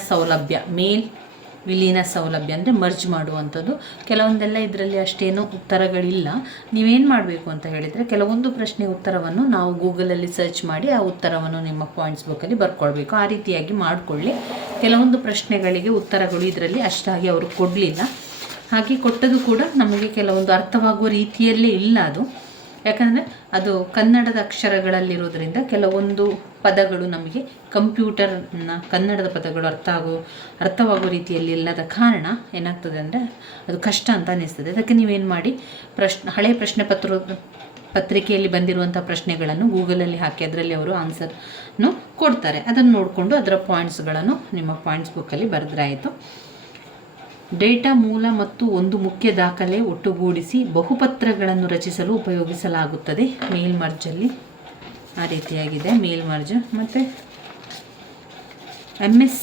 ಸೌಲಭ್ಯ ಅಂದರೆ ಮರ್ಜ್ ಮಾಡುವಂಥದ್ದು. ಕೆಲವೊಂದೆಲ್ಲ ಇದರಲ್ಲಿ ಅಷ್ಟೇನು ಉತ್ತರಗಳಿಲ್ಲ. ನೀವೇನು ಮಾಡಬೇಕು ಅಂತ ಹೇಳಿದರೆ, ಕೆಲವೊಂದು ಪ್ರಶ್ನೆ ಉತ್ತರವನ್ನು ನಾವು ಗೂಗಲಲ್ಲಿ ಸರ್ಚ್ ಮಾಡಿ ಆ ಉತ್ತರವನ್ನು ನಿಮ್ಮ ಪಾಯಿಂಟ್ಸ್ ಬುಕ್ಕಲ್ಲಿ ಬರ್ಕೊಳ್ಬೇಕು. ಆ ರೀತಿಯಾಗಿ ಮಾಡಿಕೊಳ್ಳಿ. ಕೆಲವೊಂದು ಪ್ರಶ್ನೆಗಳಿಗೆ ಉತ್ತರಗಳು ಇದರಲ್ಲಿ ಅಷ್ಟಾಗಿ ಅವರು ಕೊಡಲಿಲ್ಲ. ಹಾಗೆ ಕೊಟ್ಟದು ಕೂಡ ನಮಗೆ ಕೆಲವೊಂದು ಅರ್ಥವಾಗುವ ರೀತಿಯಲ್ಲೇ ಇಲ್ಲ ಅದು. ಯಾಕಂದರೆ ಅದು ಕನ್ನಡದ ಅಕ್ಷರಗಳಲ್ಲಿರೋದ್ರಿಂದ ಕೆಲವೊಂದು ಪದಗಳು ನಮಗೆ ಕನ್ನಡದ ಪದಗಳು ಅರ್ಥವಾಗೋ ರೀತಿಯಲ್ಲಿ ಇಲ್ಲದ ಕಾರಣ ಏನಾಗ್ತದೆ ಅಂದರೆ ಅದು ಕಷ್ಟ ಅಂತ ಅನ್ನಿಸ್ತದೆ. ಅದಕ್ಕೆ ನೀವೇನು ಮಾಡಿ, ಹಳೆಯ ಪ್ರಶ್ನೆ ಪತ್ರಿಕೆಯಲ್ಲಿ ಬಂದಿರುವಂಥ ಪ್ರಶ್ನೆಗಳನ್ನು ಗೂಗಲಲ್ಲಿ ಹಾಕಿ ಅದರಲ್ಲಿ ಅವರು ಆನ್ಸರ್ನು ಕೊಡ್ತಾರೆ. ಅದನ್ನು ನೋಡಿಕೊಂಡು ಅದರ ಪಾಯಿಂಟ್ಸ್ಗಳನ್ನು ನಿಮ್ಮ ಪಾಯಿಂಟ್ಸ್ ಬುಕ್ಕಲ್ಲಿ ಬರೆದ್ರಾಯಿತು. ಡೇಟಾ ಮೂಲ ಮತ್ತು ಒಂದು ಮುಖ್ಯ ದಾಖಲೆ ಒಟ್ಟುಗೂಡಿಸಿ ಬಹುಪತ್ರಗಳನ್ನು ರಚಿಸಲು ಉಪಯೋಗಿಸಲಾಗುತ್ತದೆ. ಮೇಲ್ ಮರ್ಜಲ್ಲಿ ಆ ರೀತಿಯಾಗಿದೆ ಮೇಲ್ ಮರ್ಜ್. ಮತ್ತು MS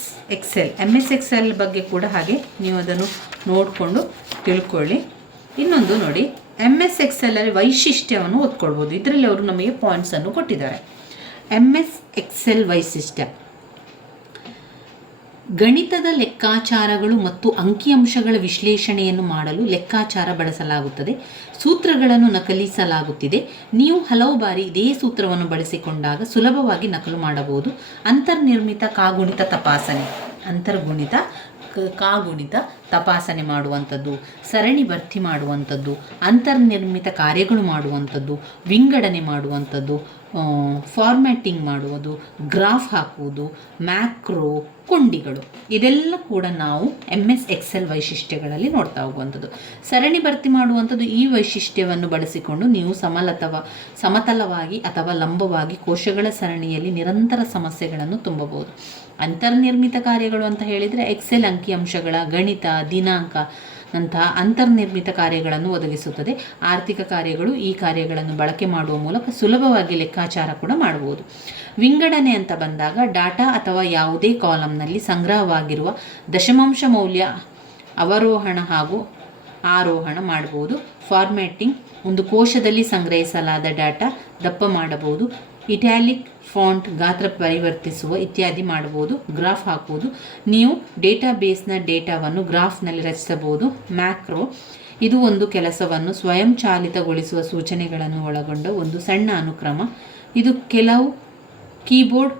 Excel ಬಗ್ಗೆ ಕೂಡ ಹಾಗೆ ನೀವು ಅದನ್ನು ನೋಡಿಕೊಂಡು ತಿಳ್ಕೊಳ್ಳಿ. ಇನ್ನೊಂದು ನೋಡಿ, MS Excel ಅಲ್ಲಿ ವೈಶಿಷ್ಟ್ಯವನ್ನು ಓದ್ಕೊಳ್ಬೋದು. ಇದರಲ್ಲಿ ಅವರು ನಮಗೆ ಪಾಯಿಂಟ್ಸನ್ನು ಕೊಟ್ಟಿದ್ದಾರೆ. MS Excel ವೈಶಿಷ್ಟ್ಯ: ಗಣಿತದ ಲೆಕ್ಕಾಚಾರಗಳು ಮತ್ತು ಅಂಕಿಅಂಶಗಳ ವಿಶ್ಲೇಷಣೆಯನ್ನು ಮಾಡಲು ಲೆಕ್ಕಾಚಾರ ಬಳಸಲಾಗುತ್ತದೆ. ಸೂತ್ರಗಳನ್ನು ನಕಲಿಸಲಾಗುತ್ತಿದೆ. ನೀವು ಹಲವು ಬಾರಿ ಇದೇ ಸೂತ್ರವನ್ನು ಬಳಸಿಕೊಂಡಾಗ ಸುಲಭವಾಗಿ ನಕಲು ಮಾಡಬಹುದು. ಅಂತರ್ನಿರ್ಮಿತ ಕಾಗುಣಿತ ತಪಾಸಣೆ, ತಪಾಸಣೆ ಮಾಡುವಂಥದ್ದು, ಸರಣಿ ಭರ್ತಿ ಮಾಡುವಂಥದ್ದು, ಅಂತರ್ನಿರ್ಮಿತ ಕಾರ್ಯಗಳು ಮಾಡುವಂಥದ್ದು, ವಿಂಗಡಣೆ ಮಾಡುವಂಥದ್ದು, ಫಾರ್ಮ್ಯಾಟಿಂಗ್ ಮಾಡುವುದು, ಗ್ರಾಫ್ ಹಾಕುವುದು, ಮ್ಯಾಕ್ರೋ, ಕೊಂಡಿಗಳು, ಇದೆಲ್ಲ ಕೂಡ ನಾವು MS ಎಕ್ಸೆಲ್ ವೈಶಿಷ್ಟ್ಯಗಳಲ್ಲಿ ನೋಡ್ತಾ ಹೋಗುವಂಥದ್ದು. ಸರಣಿ ಭರ್ತಿ ಮಾಡುವಂಥದ್ದು, ಈ ವೈಶಿಷ್ಟ್ಯವನ್ನು ಬಳಸಿಕೊಂಡು ನೀವು ಸಮತಲವಾಗಿ ಅಥವಾ ಲಂಬವಾಗಿ ಕೋಶಗಳ ಸರಣಿಯಲ್ಲಿ ನಿರಂತರ ಸಮಸ್ಯೆಗಳನ್ನು ತುಂಬಬಹುದು. ಅಂತರ್ನಿರ್ಮಿತ ಕಾರ್ಯಗಳು ಅಂತ ಹೇಳಿದರೆ ಎಕ್ಸೆಲ್ ಅಂಕಿಅಂಶಗಳ ಗಣಿತ, ದಿನಾಂಕ ನಂತಹ ಅಂತರ್ನಿರ್ಮಿತ ಕಾರ್ಯಗಳನ್ನು ಒದಗಿಸುತ್ತದೆ. ಆರ್ಥಿಕ ಕಾರ್ಯಗಳು ಈ ಕಾರ್ಯಗಳನ್ನು ಬಳಕೆ ಮಾಡುವ ಮೂಲಕ ಸುಲಭವಾಗಿ ಲೆಕ್ಕಾಚಾರ ಕೂಡ ಮಾಡಬಹುದು. ವಿಂಗಡಣೆ ಅಂತ ಬಂದಾಗ ಡಾಟಾ ಅಥವಾ ಯಾವುದೇ ಕಾಲಮ್ನಲ್ಲಿ ಸಂಗ್ರಹವಾಗಿರುವ ದಶಮಾಂಶ ಮೌಲ್ಯ ಅವರೋಹಣ ಹಾಗೂ ಆರೋಹಣ ಮಾಡಬಹುದು. ಫಾರ್ಮ್ಯಾಟಿಂಗ್, ಒಂದು ಕೋಶದಲ್ಲಿ ಸಂಗ್ರಹಿಸಲಾದ ಡಾಟಾ ದಪ್ಪ ಮಾಡಬಹುದು, ಇಟ್ಯಾಲಿಕ್ ಫಾಂಟ್ ಗಾತ್ರ ಪರಿವರ್ತಿಸುವ ಇತ್ಯಾದಿ ಮಾಡಬಹುದು. ಗ್ರಾಫ್ ಹಾಕುವುದು, ನೀವು ಡೇಟಾಬೇಸ್ನ ಡೇಟಾವನ್ನು ಗ್ರಾಫ್ನಲ್ಲಿ ರಚಿಸಬಹುದು. ಮ್ಯಾಕ್ರೋ, ಇದು ಒಂದು ಕೆಲಸವನ್ನು ಸ್ವಯಂಚಾಲಿತಗೊಳಿಸುವ ಸೂಚನೆಗಳನ್ನು ಒಳಗೊಂಡ ಒಂದು ಸಣ್ಣ ಅನುಕ್ರಮ. ಇದು ಕೆಲವು ಕೀಬೋರ್ಡ್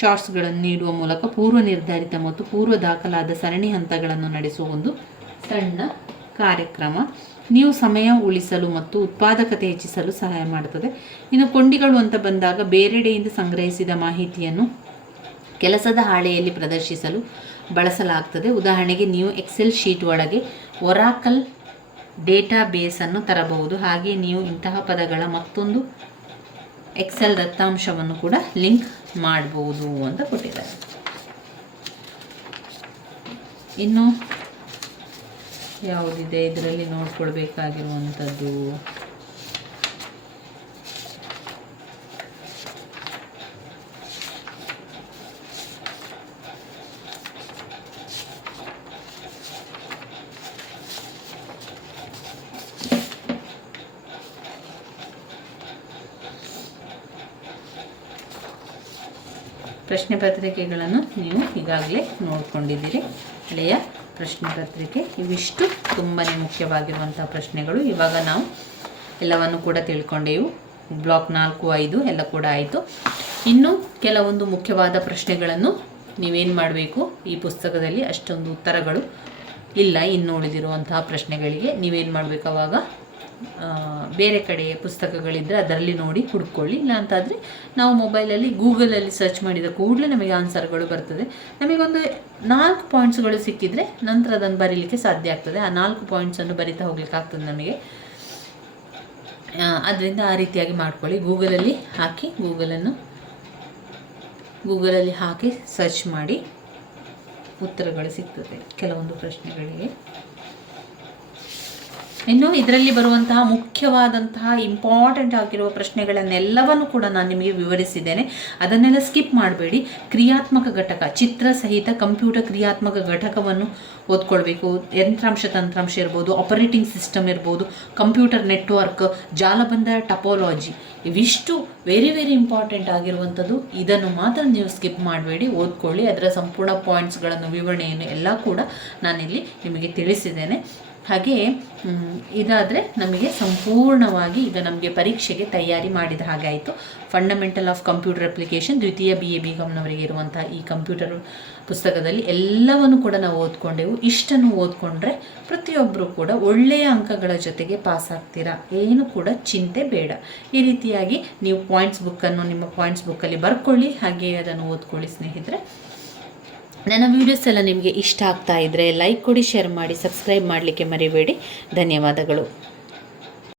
ಶಾರ್ಟ್ಸ್ಗಳನ್ನು ನೀಡುವ ಮೂಲಕ ಪೂರ್ವ ನಿರ್ಧಾರಿತ ಮತ್ತು ಪೂರ್ವ ದಾಖಲಾದ ಸರಣಿ ಹಂತಗಳನ್ನು ನಡೆಸುವ ಒಂದು ಸಣ್ಣ ಕಾರ್ಯಕ್ರಮ. ನೀವು ಸಮಯ ಉಳಿಸಲು ಮತ್ತು ಉತ್ಪಾದಕತೆ ಹೆಚ್ಚಿಸಲು ಸಹಾಯ ಮಾಡುತ್ತದೆ. ಇನ್ನು ಕೊಂಡಿಗಳು ಅಂತ ಬಂದಾಗ ಬೇರೆಡೆಯಿಂದ ಸಂಗ್ರಹಿಸಿದ ಮಾಹಿತಿಯನ್ನು ಕೆಲಸದ ಹಾಳೆಯಲ್ಲಿ ಪ್ರದರ್ಶಿಸಲು ಬಳಸಲಾಗ್ತದೆ. ಉದಾಹರಣೆಗೆ ನೀವು ಎಕ್ಸೆಲ್ ಶೀಟ್ ಒಳಗೆ ಒರಾಕಲ್ ಡೇಟಾ ಬೇಸನ್ನು ತರಬಹುದು. ಹಾಗೆ ನೀವು ಇಂತಹ ಪದಗಳ ಮತ್ತೊಂದು ಎಕ್ಸೆಲ್ ದತ್ತಾಂಶವನ್ನು ಕೂಡ ಲಿಂಕ್ ಮಾಡಬಹುದು ಅಂತ ಕೊಟ್ಟಿದ್ದಾರೆ. ಇನ್ನು ಯಾವುದಿದೆ ಇದರಲ್ಲಿ ನೋಡ್ಕೊಳ್ಬೇಕಾಗಿರುವಂಥದ್ದು, ಪ್ರಶ್ನೆ ಪತ್ರಿಕೆಗಳನ್ನು ನೀವು ಈಗಾಗಲೇ ನೋಡಿಕೊಂಡಿದ್ದೀರಿ. ಹಳೆಯ ಪ್ರಶ್ನೆ ಪತ್ರಿಕೆ ಇವಿಷ್ಟು ತುಂಬಾ ಮುಖ್ಯವಾಗಿರುವಂಥ ಪ್ರಶ್ನೆಗಳು. ಇವಾಗ ನಾವು ಎಲ್ಲವನ್ನು ಕೂಡ ತಿಳ್ಕೊಂಡೆವು. ಬ್ಲಾಕ್ 4, 5 ಎಲ್ಲ ಕೂಡ ಆಯಿತು. ಇನ್ನು ಕೆಲವೊಂದು ಮುಖ್ಯವಾದ ಪ್ರಶ್ನೆಗಳನ್ನು ನೀವೇನು ಮಾಡಬೇಕು, ಈ ಪುಸ್ತಕದಲ್ಲಿ ಅಷ್ಟೊಂದು ಉತ್ತರಗಳು ಇಲ್ಲ ಇನ್ನು ಉಳಿದಿರುವಂತಹ ಪ್ರಶ್ನೆಗಳಿಗೆ ನೀವೇನು ಮಾಡಬೇಕು, ಅವಾಗ ಬೇರೆ ಕಡೆ ಪುಸ್ತಕಗಳಿದ್ದರೆ ಅದರಲ್ಲಿ ನೋಡಿ ಹುಡ್ಕೊಳ್ಳಿ. ಇಲ್ಲ ಅಂತಾದರೆ ನಾವು ಮೊಬೈಲಲ್ಲಿ ಗೂಗಲಲ್ಲಿ ಸರ್ಚ್ ಮಾಡಿದ ಕೂಡಲೇ ನಮಗೆ ಆನ್ಸರ್ಗಳು ಬರ್ತದೆ. ನಮಗೊಂದು 4 ಪಾಯಿಂಟ್ಸ್ಗಳು ಸಿಕ್ಕಿದರೆ ನಂತರ ಅದನ್ನು ಬರೀಲಿಕ್ಕೆ ಸಾಧ್ಯ ಆಗ್ತದೆ. ಆ 4 ಪಾಯಿಂಟ್ಸನ್ನು ಬರಿತಾ ಹೋಗ್ಲಿಕ್ಕೆ ಆಗ್ತದೆ ನಮಗೆ. ಅದರಿಂದ ಆ ರೀತಿಯಾಗಿ ಮಾಡ್ಕೊಳ್ಳಿ. ಗೂಗಲಲ್ಲಿ ಹಾಕಿ ಸರ್ಚ್ ಮಾಡಿ ಉತ್ತರಗಳು ಸಿಗ್ತದೆ ಕೆಲವೊಂದು ಪ್ರಶ್ನೆಗಳಿಗೆ. ಇನ್ನು ಇದರಲ್ಲಿ ಬರುವಂತಹ ಮುಖ್ಯವಾದಂತಹ ಇಂಪಾರ್ಟೆಂಟ್ ಆಗಿರುವ ಪ್ರಶ್ನೆಗಳನ್ನೆಲ್ಲವನ್ನು ಕೂಡ ನಾನು ನಿಮಗೆ ವಿವರಿಸಿದ್ದೇನೆ. ಅದನ್ನೆಲ್ಲ ಸ್ಕಿಪ್ ಮಾಡಬೇಡಿ. ಕ್ರಿಯಾತ್ಮಕ ಘಟಕ, ಚಿತ್ರ ಸಹಿತ ಕಂಪ್ಯೂಟರ್ ಕ್ರಿಯಾತ್ಮಕ ಘಟಕವನ್ನು ಓದ್ಕೊಳ್ಬೇಕು. ಯಂತ್ರಾಂಶ ತಂತ್ರಾಂಶ ಇರ್ಬೋದು, ಆಪರೇಟಿಂಗ್ ಸಿಸ್ಟಮ್ ಇರ್ಬೋದು, ಕಂಪ್ಯೂಟರ್ ನೆಟ್ವರ್ಕ್, ಜಾಲಬಂಧ ಟಪೋಲಾಜಿ, ಇವಿಷ್ಟು ವೆರಿ ಇಂಪಾರ್ಟೆಂಟ್ ಆಗಿರುವಂಥದ್ದು. ಇದನ್ನು ಮಾತ್ರ ನೀವು ಸ್ಕಿಪ್ ಮಾಡಬೇಡಿ, ಓದ್ಕೊಳ್ಳಿ. ಅದರ ಸಂಪೂರ್ಣ ಪಾಯಿಂಟ್ಸ್ಗಳನ್ನು, ವಿವರಣೆಯನ್ನು ಎಲ್ಲ ಕೂಡ ನಾನಿಲ್ಲಿ ನಿಮಗೆ ತಿಳಿಸಿದ್ದೇನೆ. ಹಾಗೆಯೇ ಇದಾದರೆ ನಮಗೆ ಸಂಪೂರ್ಣವಾಗಿ ಈಗ ನಮಗೆ ಪರೀಕ್ಷೆಗೆ ತಯಾರಿ ಮಾಡಿದ ಹಾಗೆ ಆಯಿತು. ಫಂಡಮೆಂಟಲ್ ಆಫ್ ಕಂಪ್ಯೂಟರ್ ಅಪ್ಲಿಕೇಶನ್ ದ್ವಿತೀಯ BA BComನವರಿಗೆ ಇರುವಂತಹ ಈ ಕಂಪ್ಯೂಟರ್ ಪುಸ್ತಕದಲ್ಲಿ ಎಲ್ಲವನ್ನು ಕೂಡ ನಾವು ಓದ್ಕೊಂಡೆವು. ಇಷ್ಟನ್ನು ಓದ್ಕೊಂಡ್ರೆ ಪ್ರತಿಯೊಬ್ಬರು ಕೂಡ ಒಳ್ಳೆಯ ಅಂಕಗಳ ಜೊತೆಗೆ ಪಾಸ್ ಆಗ್ತೀರಾ, ಏನು ಕೂಡ ಚಿಂತೆ ಬೇಡ. ಈ ರೀತಿಯಾಗಿ ನೀವು ಪಾಯಿಂಟ್ಸ್ ಬುಕ್ಕನ್ನು ನಿಮ್ಮ ಪಾಯಿಂಟ್ಸ್ ಬುಕ್ಕಲ್ಲಿ ಬರ್ಕೊಳ್ಳಿ, ಹಾಗೆಯೇ ಅದನ್ನು ಓದ್ಕೊಳ್ಳಿ ಸ್ನೇಹಿತರೆ. ನನ್ನ ವೀಡಿಯೋಸ್ ಎಲ್ಲ ನಿಮಗೆ ಇಷ್ಟ ಆಗ್ತಾ ಇದ್ದರೆ ಲೈಕ್ ಕೊಡಿ, ಶೇರ್ ಮಾಡಿ, ಸಬ್ಸ್ಕ್ರೈಬ್ ಮಾಡಲಿಕ್ಕೆ ಮರಿಬೇಡಿ. ಧನ್ಯವಾದಗಳು.